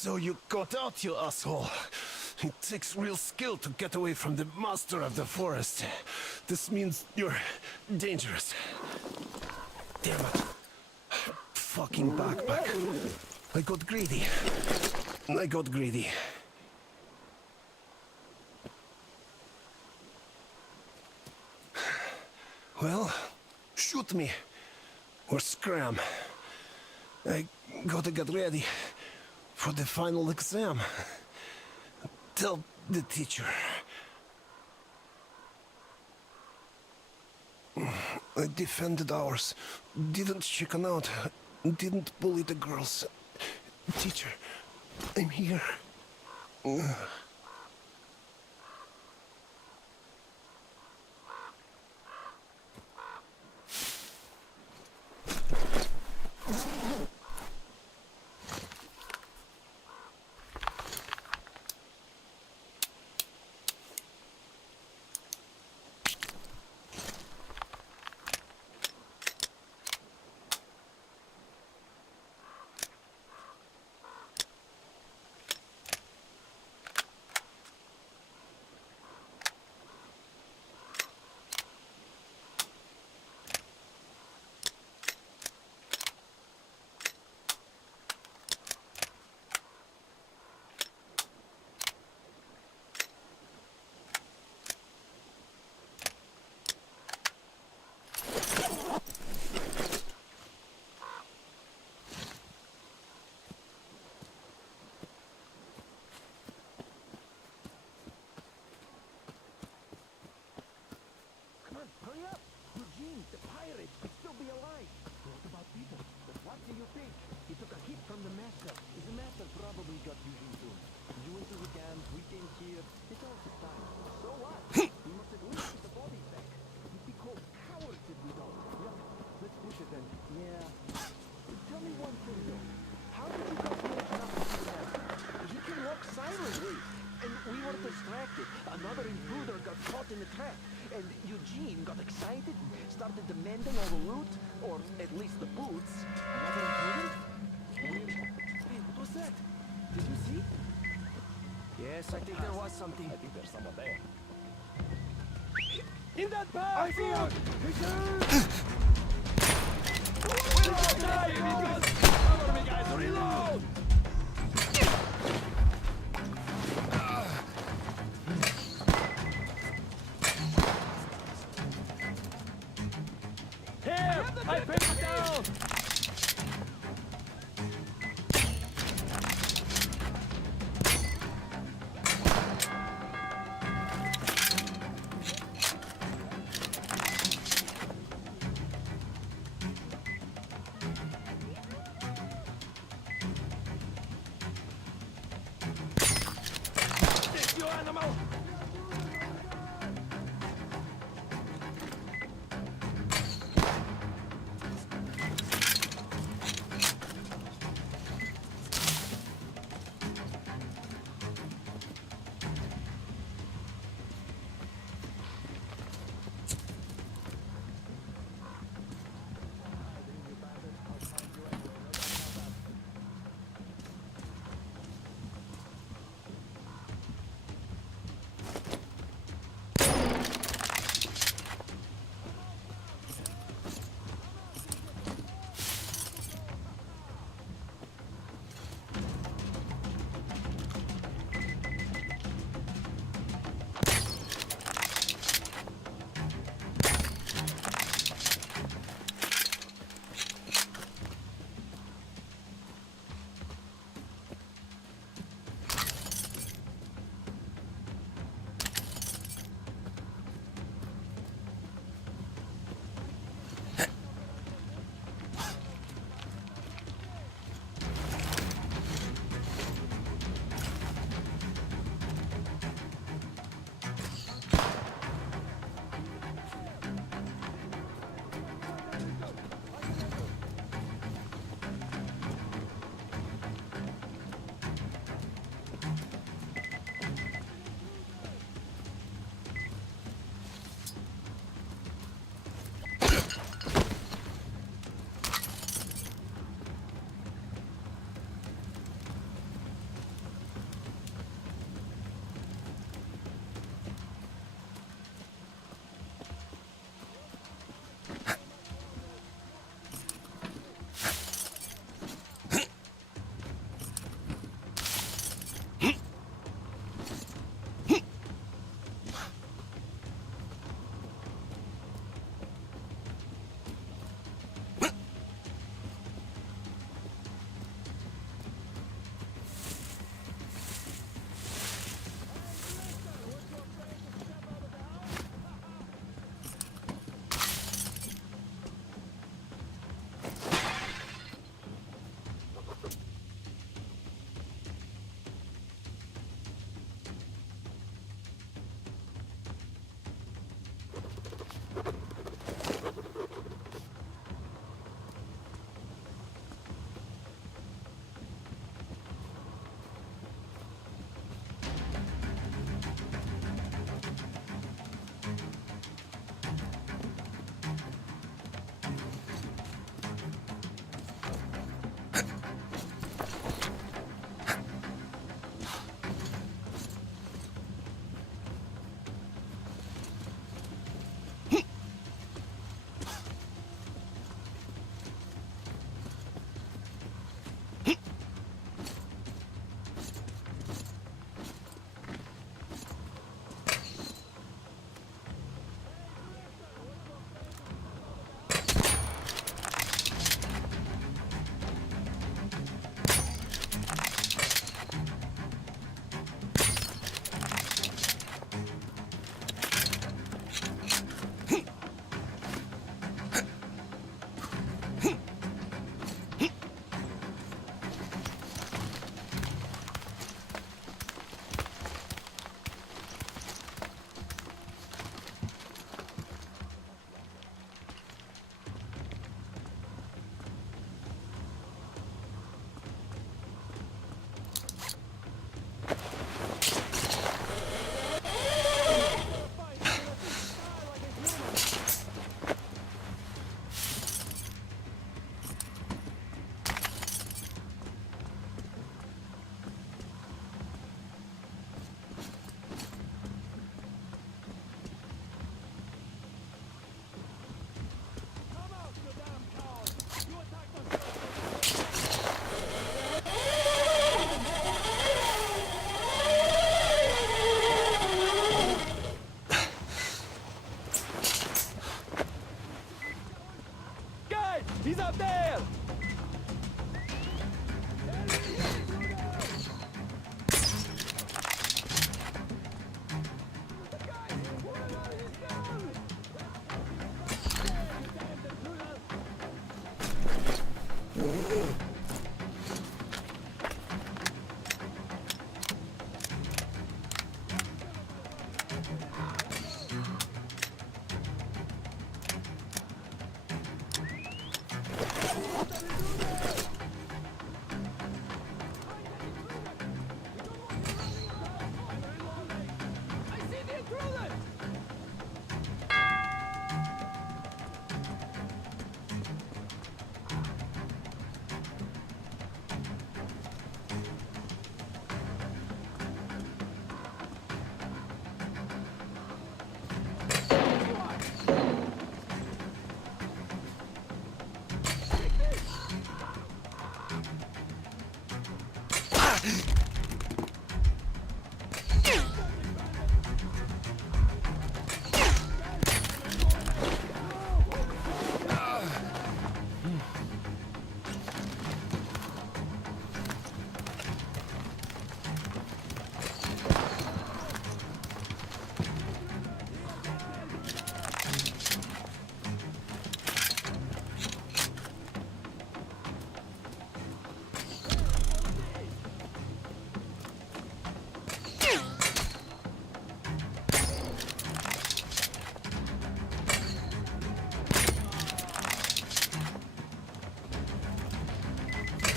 So you got out, you asshole. It takes real skill to get away from the master of the forest. This means you're dangerous. Damn it. Fucking backpack. I got greedy. Well, shoot me. Or scram. I gotta get ready for the final exam. Tell the teacher. I defended ours. Didn't chicken out. Didn't bully the girls. Teacher, I'm here. Hurry up! Eugene, the pirate, could still be alive. What about Peter? But what do you think? He took a hit from the master. The master probably got Eugene too. You went to the camp, we came here. It's all the time. So what? We must at least get the bodies back. We'd be called cowards if we don't. Look, let's push it then. Yeah. Tell me one thing though. How did you guys manage not to see the master? He can walk silently. And we were distracted. Another intruder got caught in the trap. And Eugene got excited and started demanding all the loot, or at least the boots. Another intruder? Hey, what was that? Did you see? Yes, I think there was something. I think there's someone there. In that bag! I see him! We're all dying! Cover me, guys! Reload! Here! I pinned it down!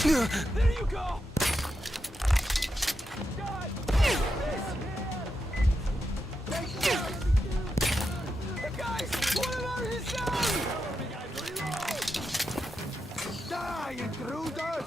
There you go! God! Guys! Whatever he's down! Die, intruder!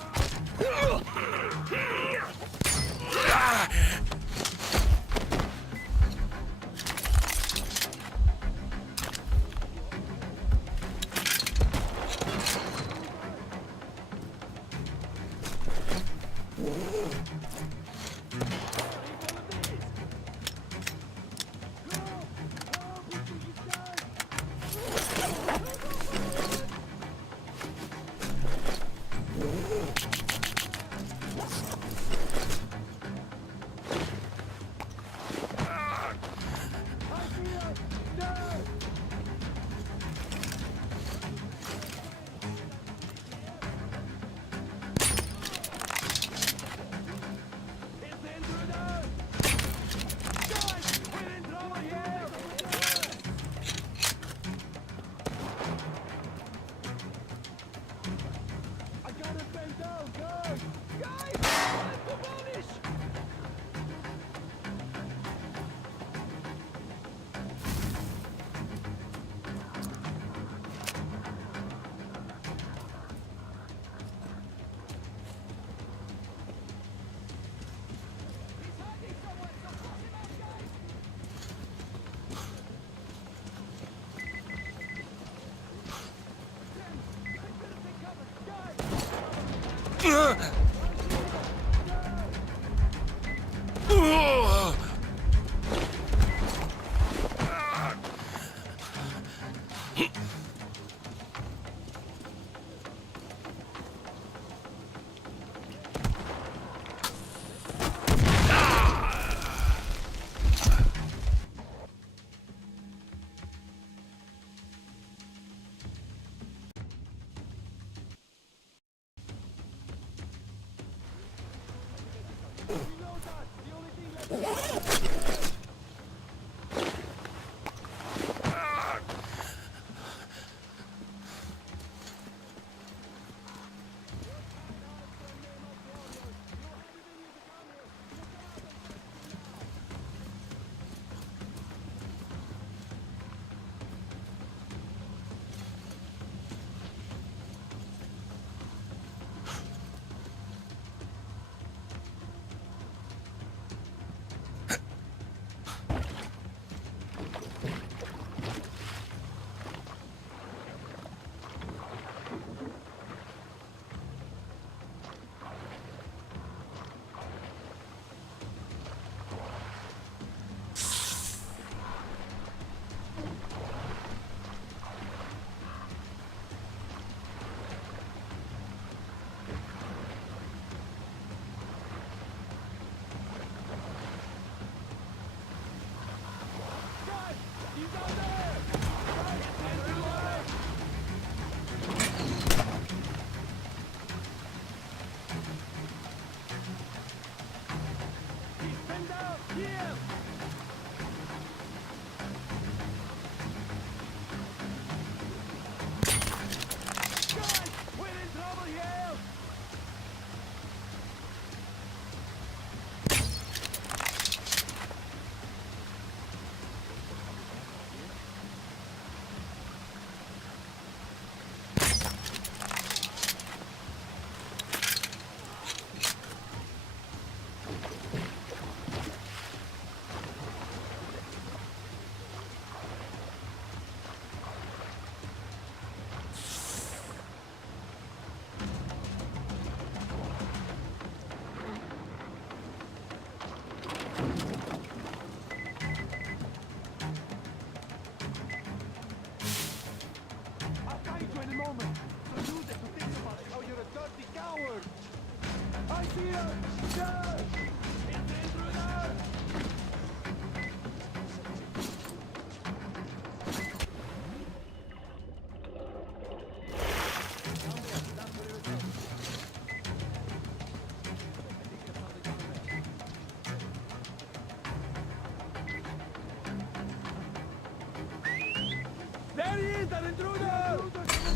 There he is, an intruder!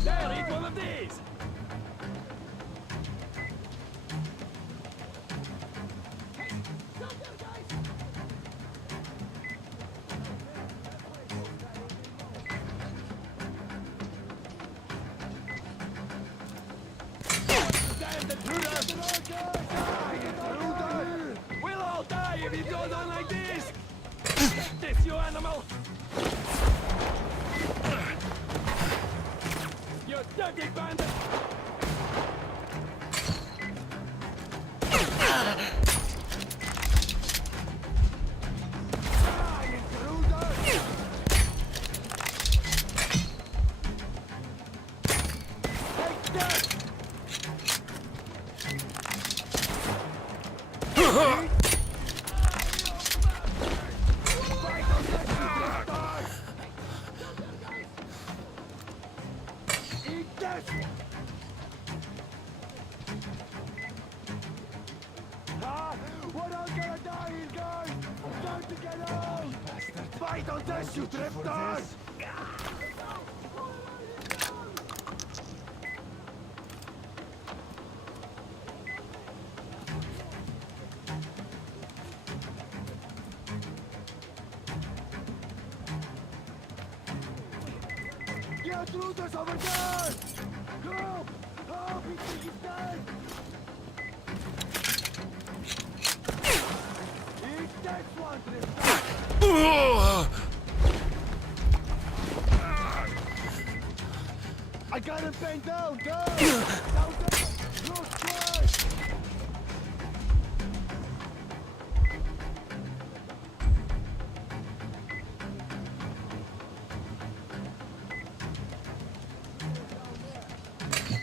There, eat one of these! We'll all die if you go on like this! Get this, you animal! You dirty bandit! We're all gonna die here, guys! Time to get out! Fight on this, you drifters! Get looters over there! Go! Oh, we think he's dead! Eat that one, drifter! I got him pinned down! Go! Down there! Look, try!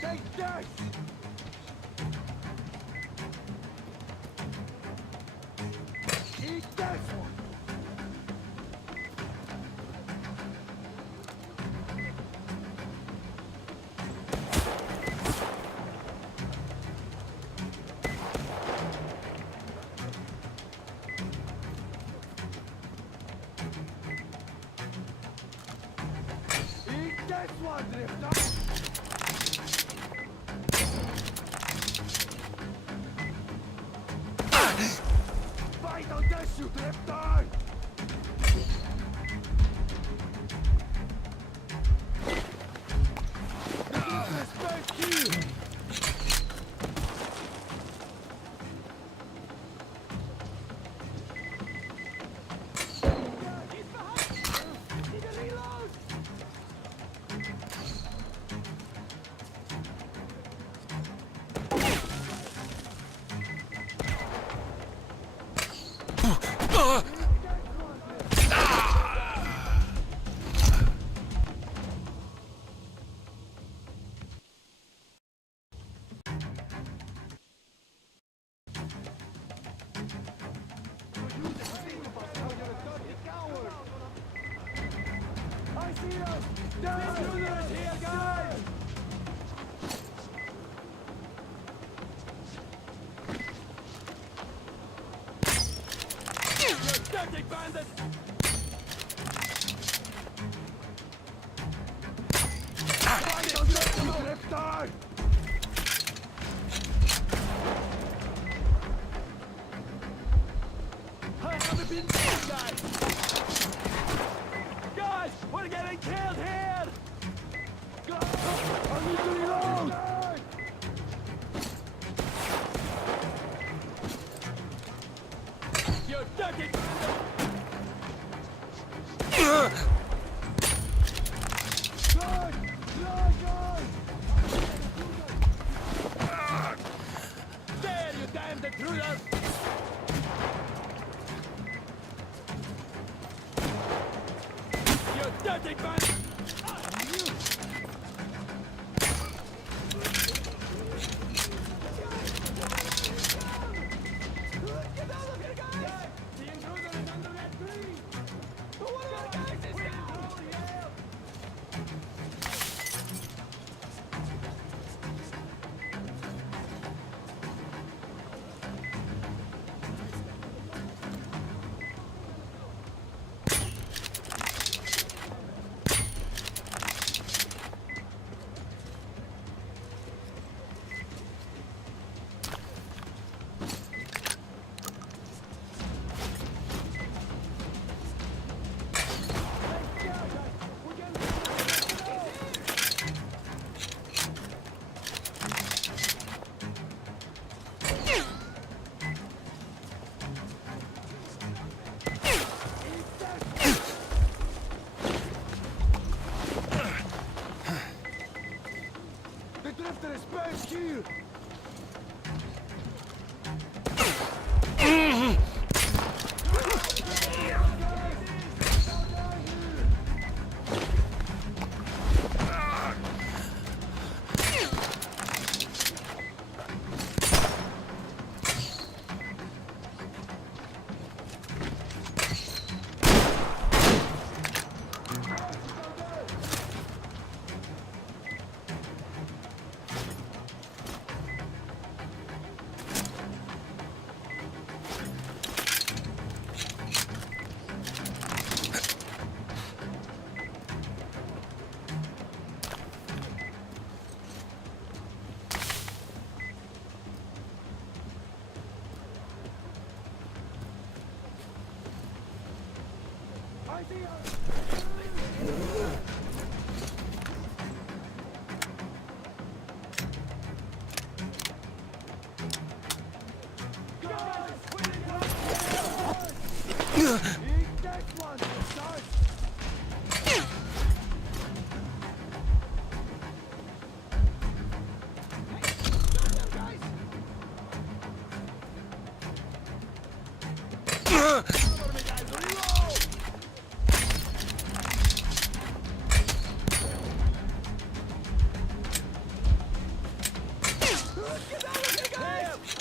Take that! Eat that one! Eat that one, drifter! Fight on this, you drifter! Respect you! I see us! There's intruders here, guys! You dirty bandit! Fight on this, you drifter! I haven't been dead, guys! Guys, we're getting killed here! Go! I need to reload! You dirty bandit! Run! Run, guys! There, you damned intruder! You dirty bandit! Get out of here, guys! The intruder is under that tree! What are you guys doing?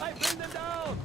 I bring them down!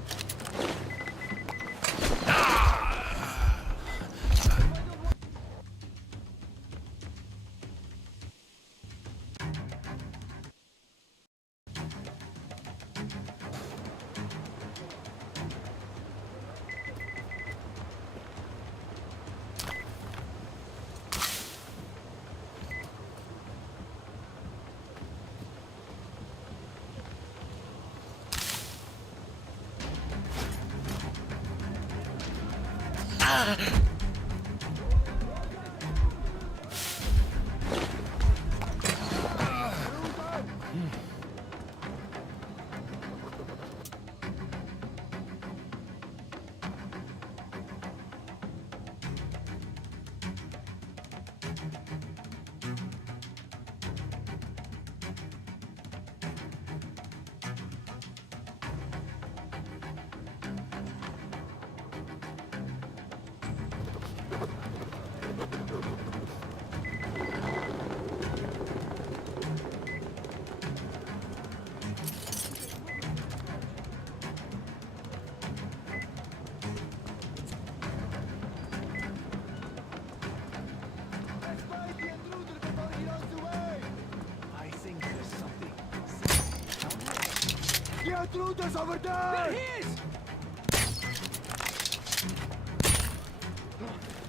The intruder's over there! There he is!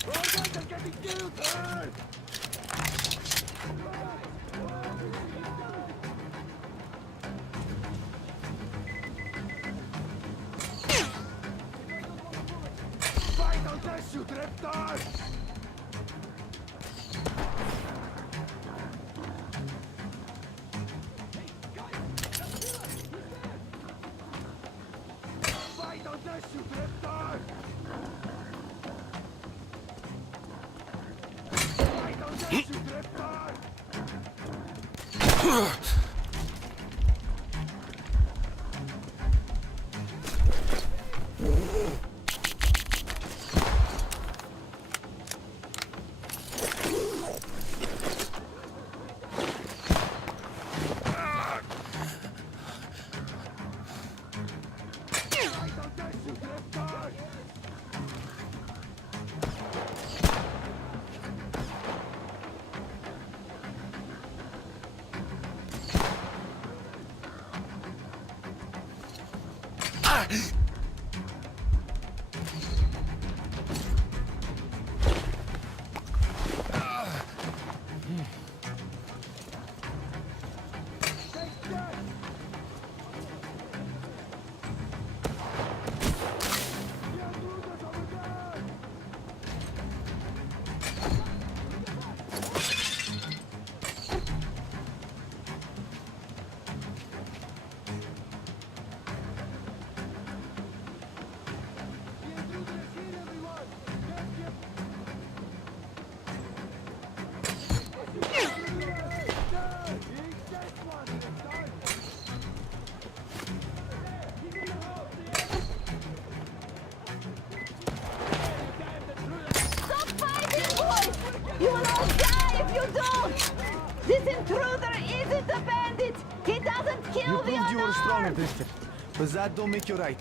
Our guys are getting killed! Fight on this, you drifter! You will all die if you don't! This intruder isn't a bandit! He doesn't kill You the proved you were stronger, unarmed! Drifter. But that don't make you right.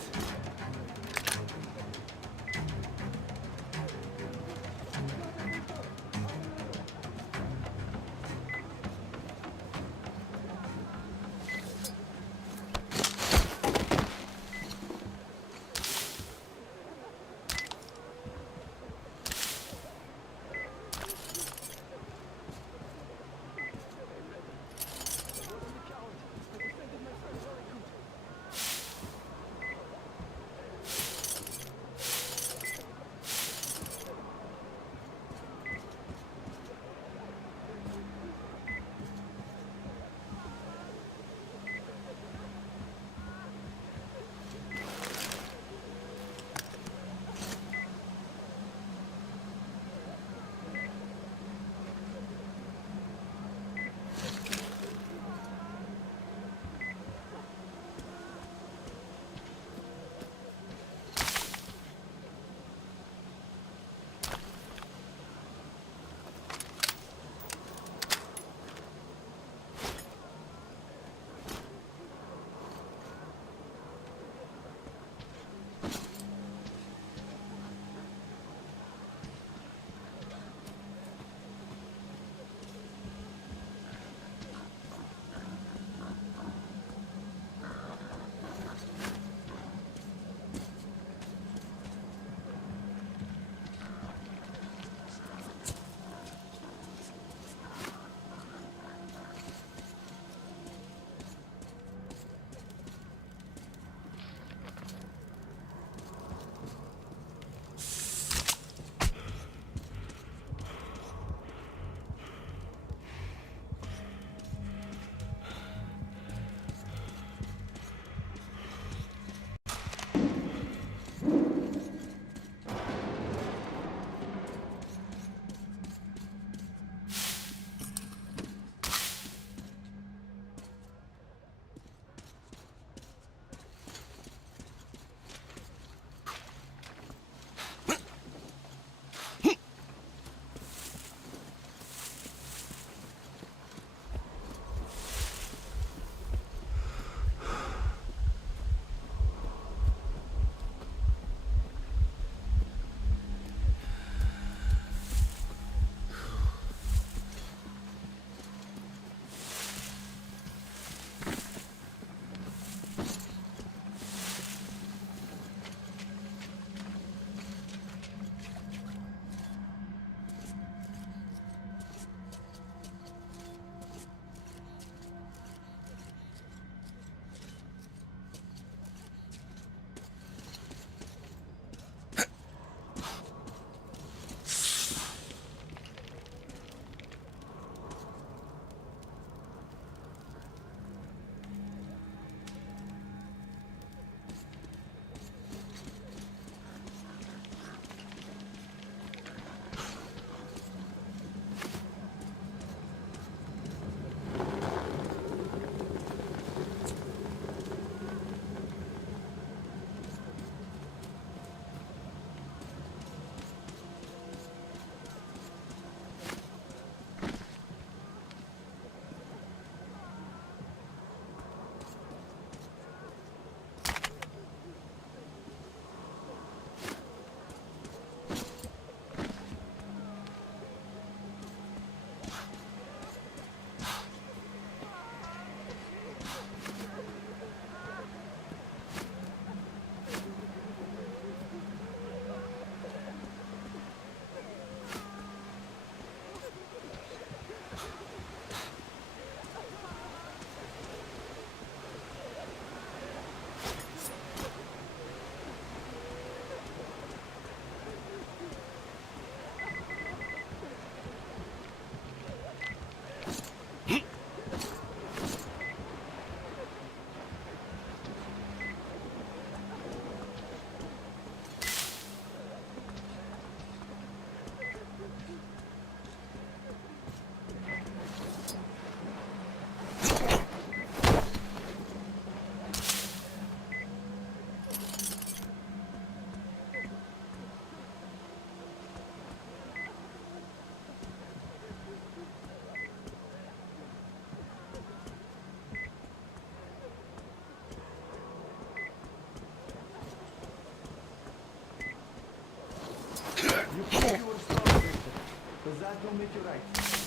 don't make you right.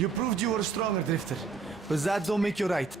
You proved you were stronger, Drifter, but that don't make you right.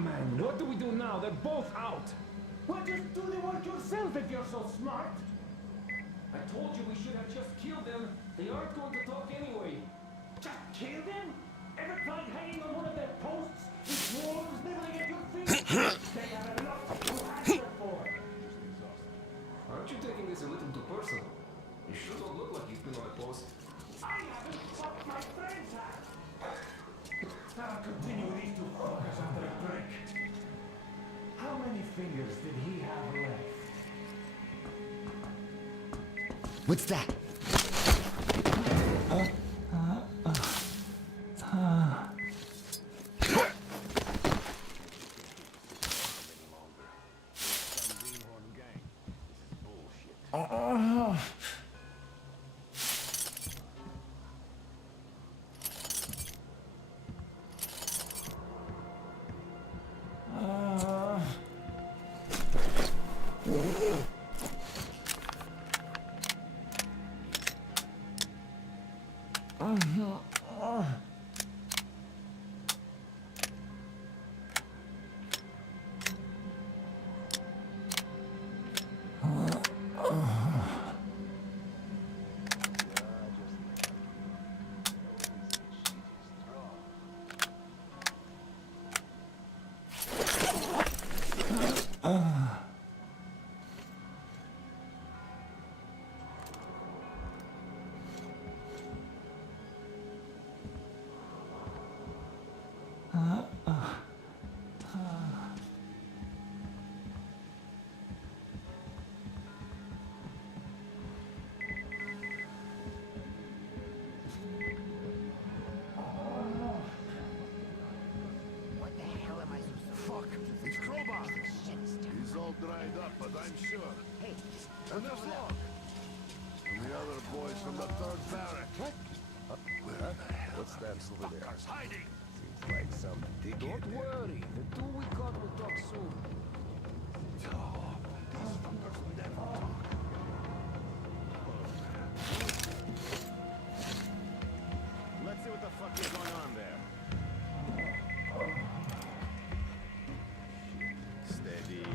man, what do we do now? They're both out. Well, just do the work yourself if you're so smart. I told you we should have just killed them. They aren't going to talk anyway. Just kill them? Ever tried hanging on one of their posts? With wolves nibbling at your feet? They have enough to answer for. Aren't you taking this a little too personal? You sure don't look like you've been on a post. I haven't, but my friends have. I'll continue with these two fuckers after a break. How many fingers did he have left? What's that? Dried up, but I'm sure. Hey, and there's Locke. And the other boys from the third barrack. What? Where the hell? What's that over there? Hiding. Seems like some dickhead. Don't worry, the two we caught will talk soon. Oh, these fuckers never talk. Let's see what the fuck is going on there. Steady.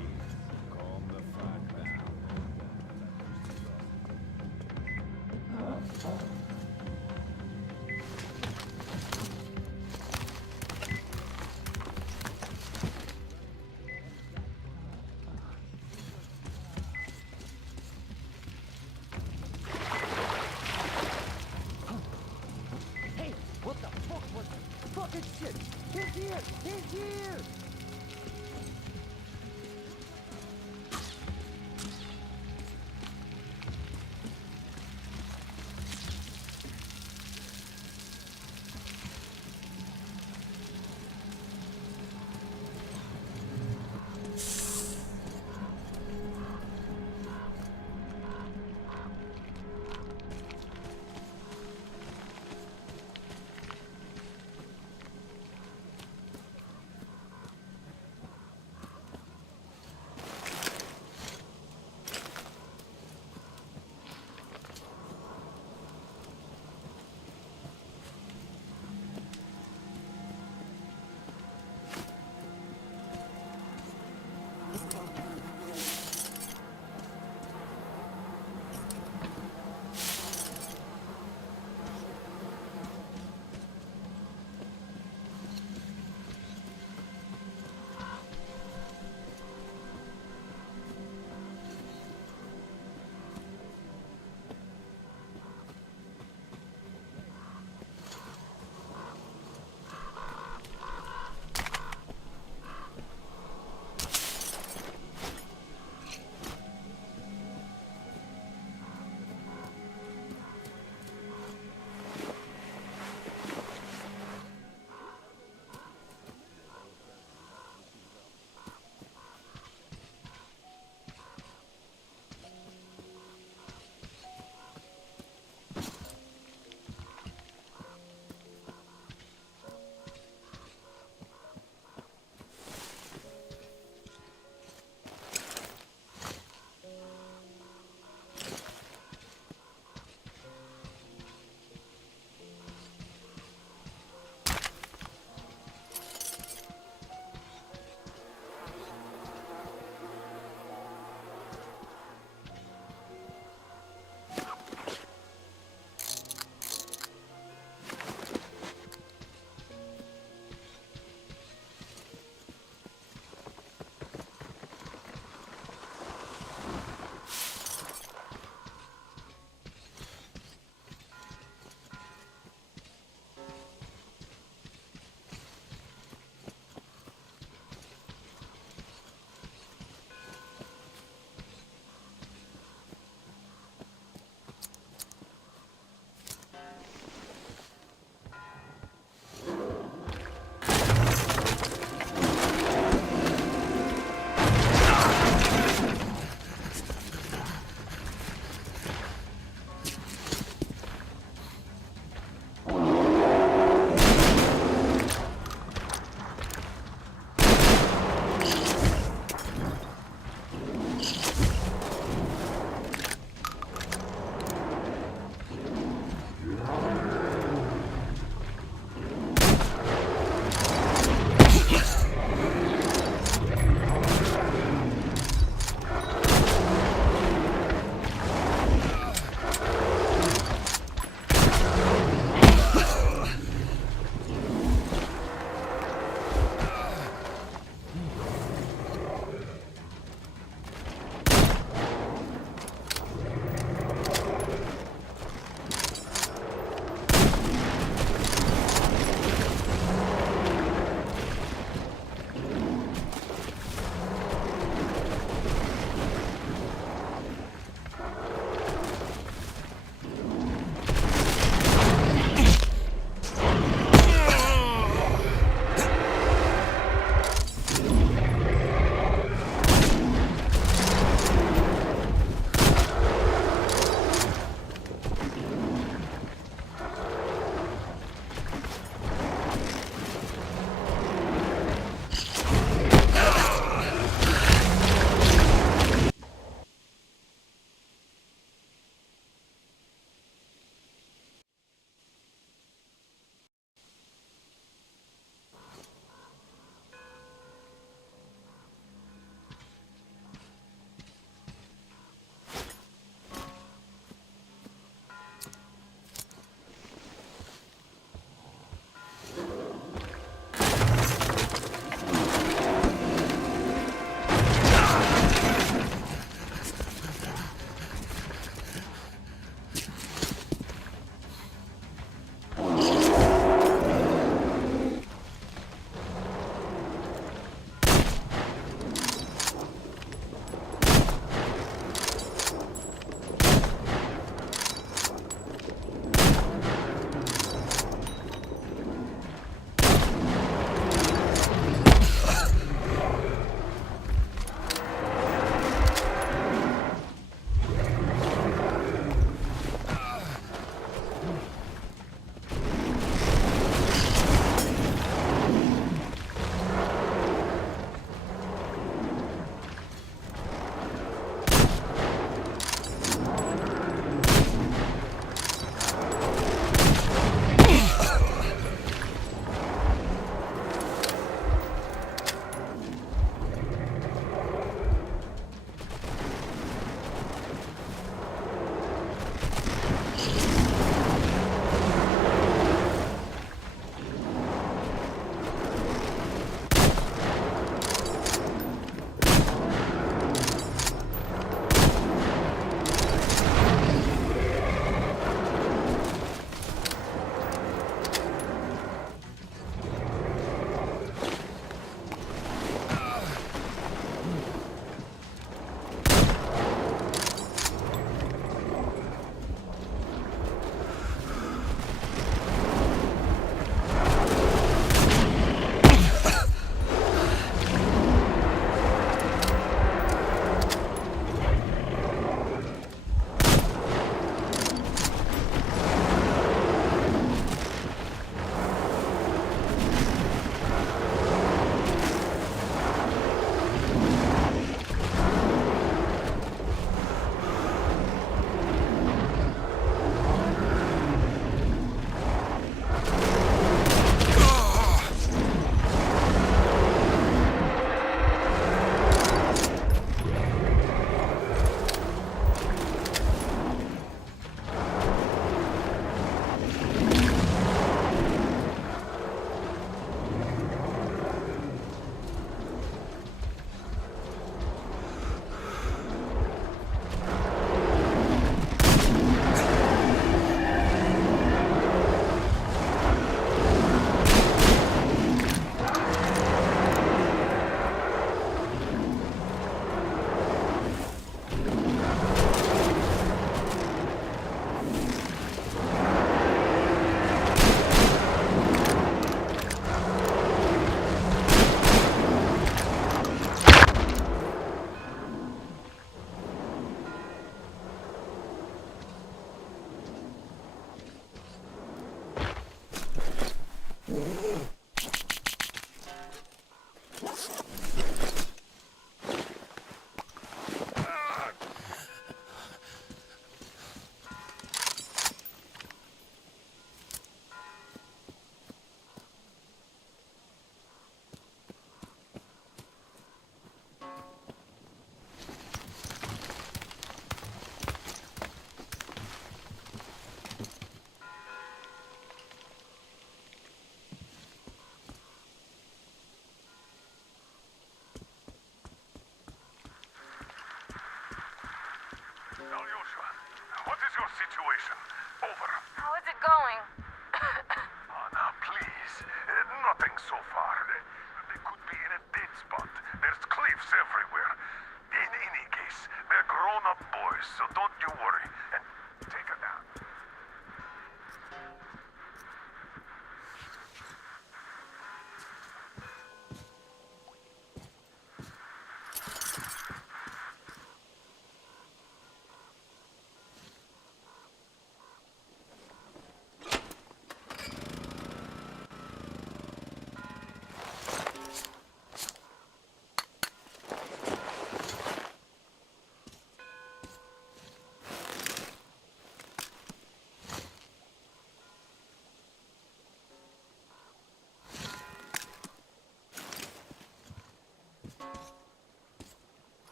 Calm the fuck down. Hey, what the fuck was that? Fucking shit! He's here! He's here!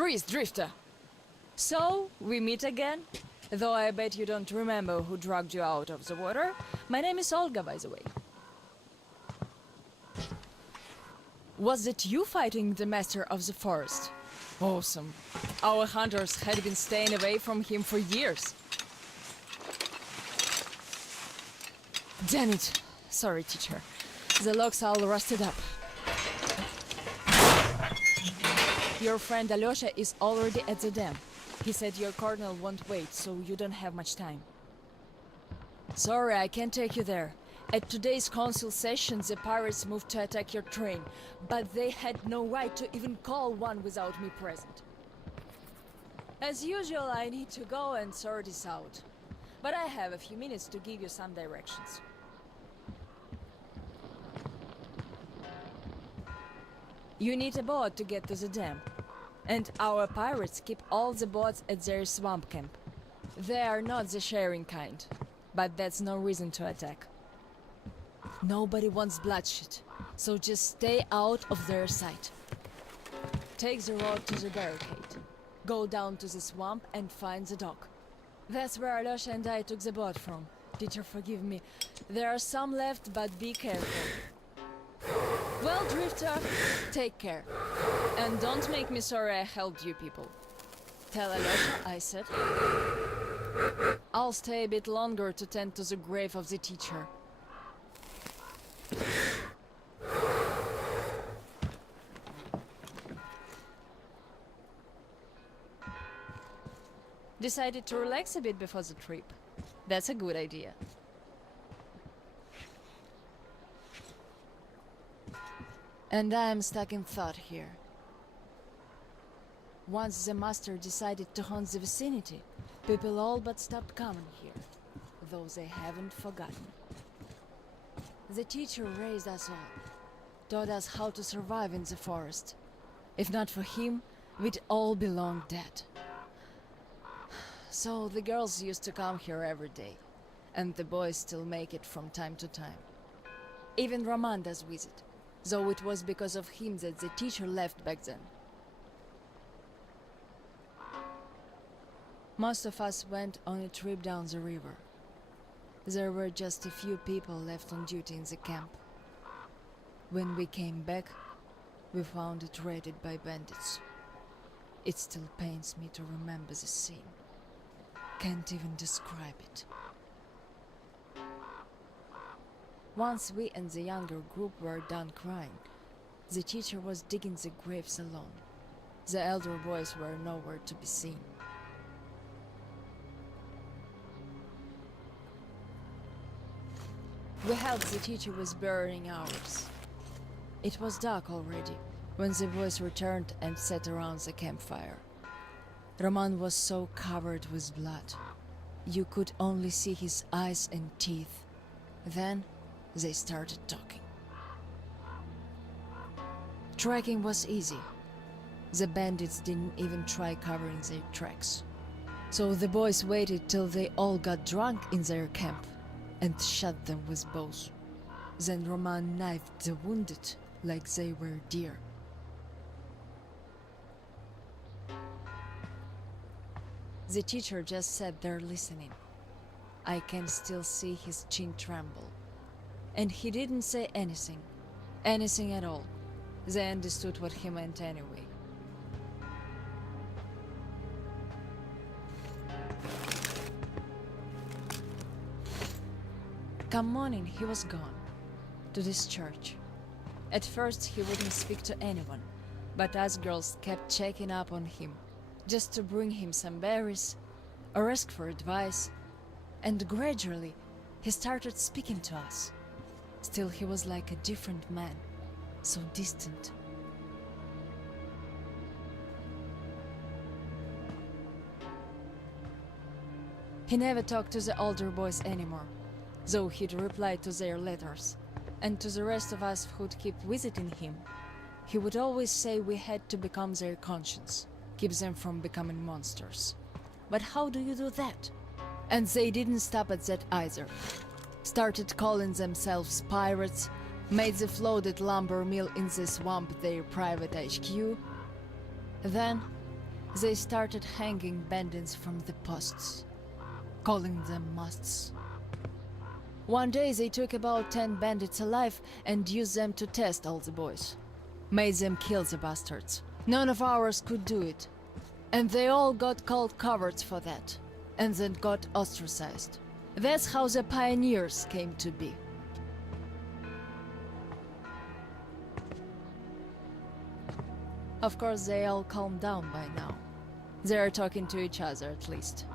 Freeze, Drifter! So, we meet again? Though I bet you don't remember who dragged you out of the water. My name is Olga, by the way. Was it you fighting the Master of the Forest? Awesome. Our hunters had been staying away from him for years. Damn it. Sorry, teacher. The locks all rusted up. Your friend Alyosha is already at the dam. He said your colonel won't wait, so you don't have much time. Sorry, I can't take you there. At today's council session, the pirates moved to attack your train, but they had no right to even call one without me present. As usual, I need to go and sort this out. But I have a few minutes to give you some directions. You need a boat to get to the dam. And our pirates keep all the boats at their swamp camp. They are not the sharing kind, but that's no reason to attack. Nobody wants bloodshed, so just stay out of their sight. Take the road to the barricade. Go down to the swamp and find the dock. That's where Alyosha and I took the boat from. Teacher, forgive me. There are some left, but be careful. Well, Drifter, take care. And don't make me sorry I helped you people. Tell Alyosha I said. I'll stay a bit longer to tend to the grave of the teacher. Decided to relax a bit before the trip. That's a good idea. And I'm stuck in thought here. Once the master decided to haunt the vicinity, people all but stopped coming here, though they haven't forgotten. The teacher raised us all, taught us how to survive in the forest. If not for him, we'd all be long dead. So the girls used to come here every day, and the boys still make it from time to time. Even Roman does visit, though it was because of him that the teacher left back then. Most of us went on a trip down the river. There were just a few people left on duty in the camp. When we came back, we found it raided by bandits. It still pains me to remember the scene. Can't even describe it. Once we and the younger group were done crying, the teacher was digging the graves alone. The elder boys were nowhere to be seen. We helped the teacher with burying ours. It was dark already when the boys returned and sat around the campfire. Roman was so covered with blood. You could only see his eyes and teeth. Then they started talking. Tracking was easy. The bandits didn't even try covering their tracks. So the boys waited till they all got drunk in their camp and shot them with bows. Then Roman knifed the wounded like they were deer. The teacher just sat there listening. I can still see his chin tremble. And he didn't say anything. Anything at all. They understood what he meant anyway. Come morning, he was gone. To this church. At first, he wouldn't speak to anyone, but us girls kept checking up on him, just to bring him some berries, or ask for advice, and gradually, he started speaking to us. Still, he was like a different man, so distant. He never talked to the older boys anymore, though he'd reply to their letters. And to the rest of us who'd keep visiting him, he would always say we had to become their conscience, keep them from becoming monsters. But how do you do that? And they didn't stop at that either. Started calling themselves pirates, made the floated lumber mill in the swamp their private HQ. Then, they started hanging bandits from the posts, calling them musts. One day they took about 10 bandits alive and used them to test all the boys. Made them kill the bastards. None of ours could do it. And they all got called cowards for that, and then got ostracized. That's how the pioneers came to be. Of course, they all calmed down by now. They are talking to each other, at least.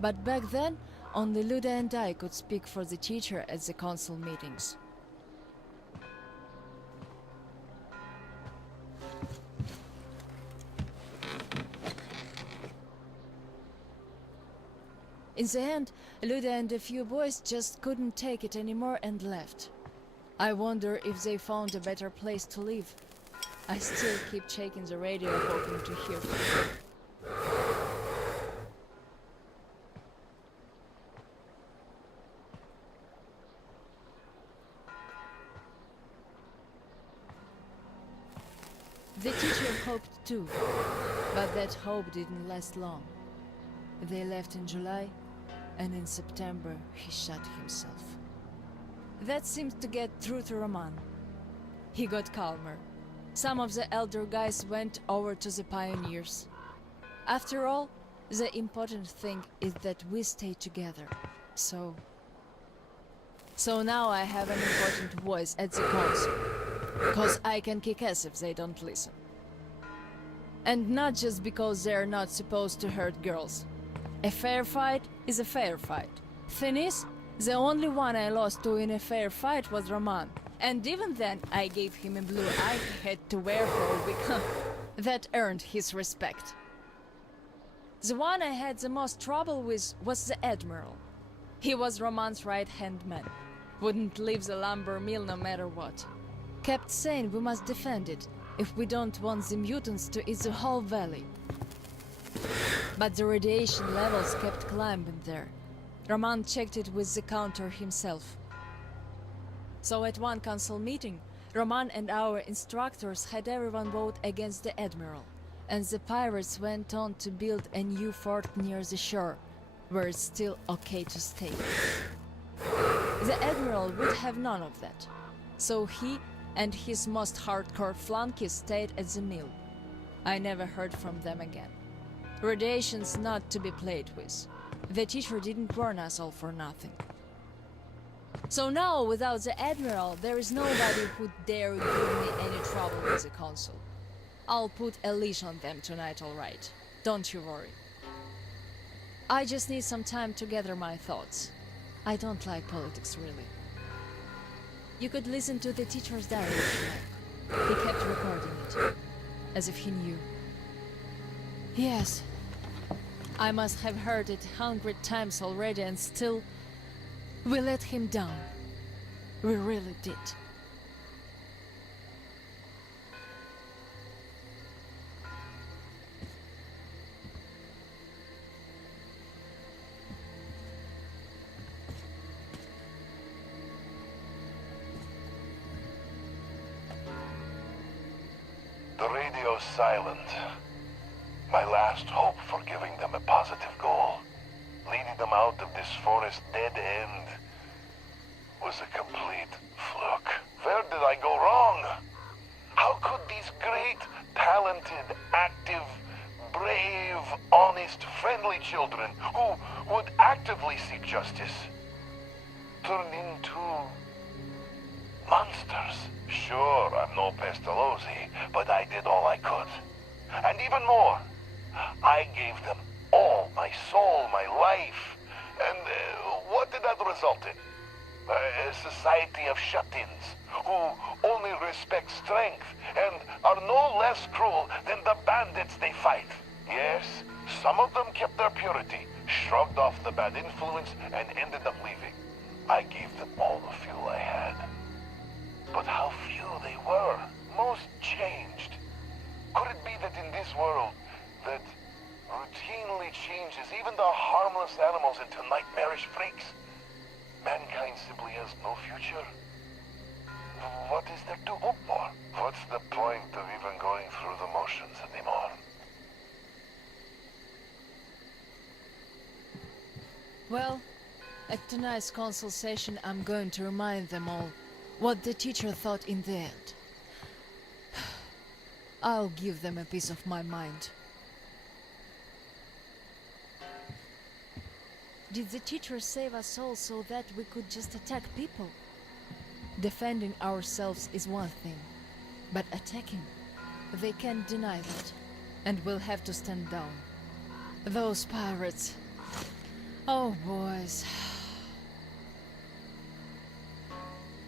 But back then, only Luda and I could speak for the teacher at the council meetings. In the end, Luda and a few boys just couldn't take it anymore and left. I wonder if they found a better place to live. I still keep checking the radio, hoping to hear from them. The teacher hoped too, but that hope didn't last long. They left in July, and in September he shot himself. That seems to get through to Roman. He got calmer. Some of the elder guys went over to the pioneers. After all, the important thing is that we stay together. So now I have an important voice at the council. Because I can kick ass if they don't listen. And not just because they're not supposed to hurt girls. A fair fight is a fair fight. Thing is, the only one I lost to in a fair fight was Roman. And even then, I gave him a blue eye he had to wear for a week. That earned his respect. The one I had the most trouble with was the Admiral. He was Roman's right-hand man. Wouldn't leave the lumber mill no matter what. Kept saying we must defend it, if we don't want the mutants to eat the whole valley. But the radiation levels kept climbing there. Roman checked it with the counter himself. So at one council meeting, Roman and our instructors had everyone vote against the Admiral, and the pirates went on to build a new fort near the shore, where it's still okay to stay. The Admiral would have none of that, so he and his most hardcore flunkies stayed at the mill. I never heard from them again. Radiation's not to be played with. The teacher didn't warn us all for nothing. So now, without the Admiral, there is nobody who dare give me any trouble with the council. I'll put a leash on them tonight, all right. Don't you worry. I just need some time to gather my thoughts. I don't like politics, really. You could listen to the teacher's diary if you like. He kept recording it, as if he knew. Yes, I must have heard it 100 times already, and still, we let him down. We really did. The radio's silent. My last hope for giving them a positive goal, leading them out of this forest dead end, was a complete fluke. Where did I go wrong? How could these great, talented, active, brave, honest, friendly children who would actively seek justice turn into monsters? Sure, I'm no Pestalozzi, but I did all I could. And even more, I gave them all my soul, my life. And what did that result in? A society of shut-ins who only respect strength and are no less cruel than the bandits they fight. Yes, some of them kept their purity, shrugged off the bad influence, and ended up leaving. I gave them all the fuel I had. But how few they were. Most changed. Could it be that in this world that routinely changes even the harmless animals into nightmarish freaks, mankind simply has no future? What is there to hope for? What's the point of even going through the motions anymore? Well, at tonight's council session, I'm going to remind them all what the teacher thought in the end. I'll give them a piece of my mind. Did the teacher save us all so that we could just attack people? Defending ourselves is one thing, but attacking, they can't deny that. And we'll have to stand down. Those pirates. Oh, boys.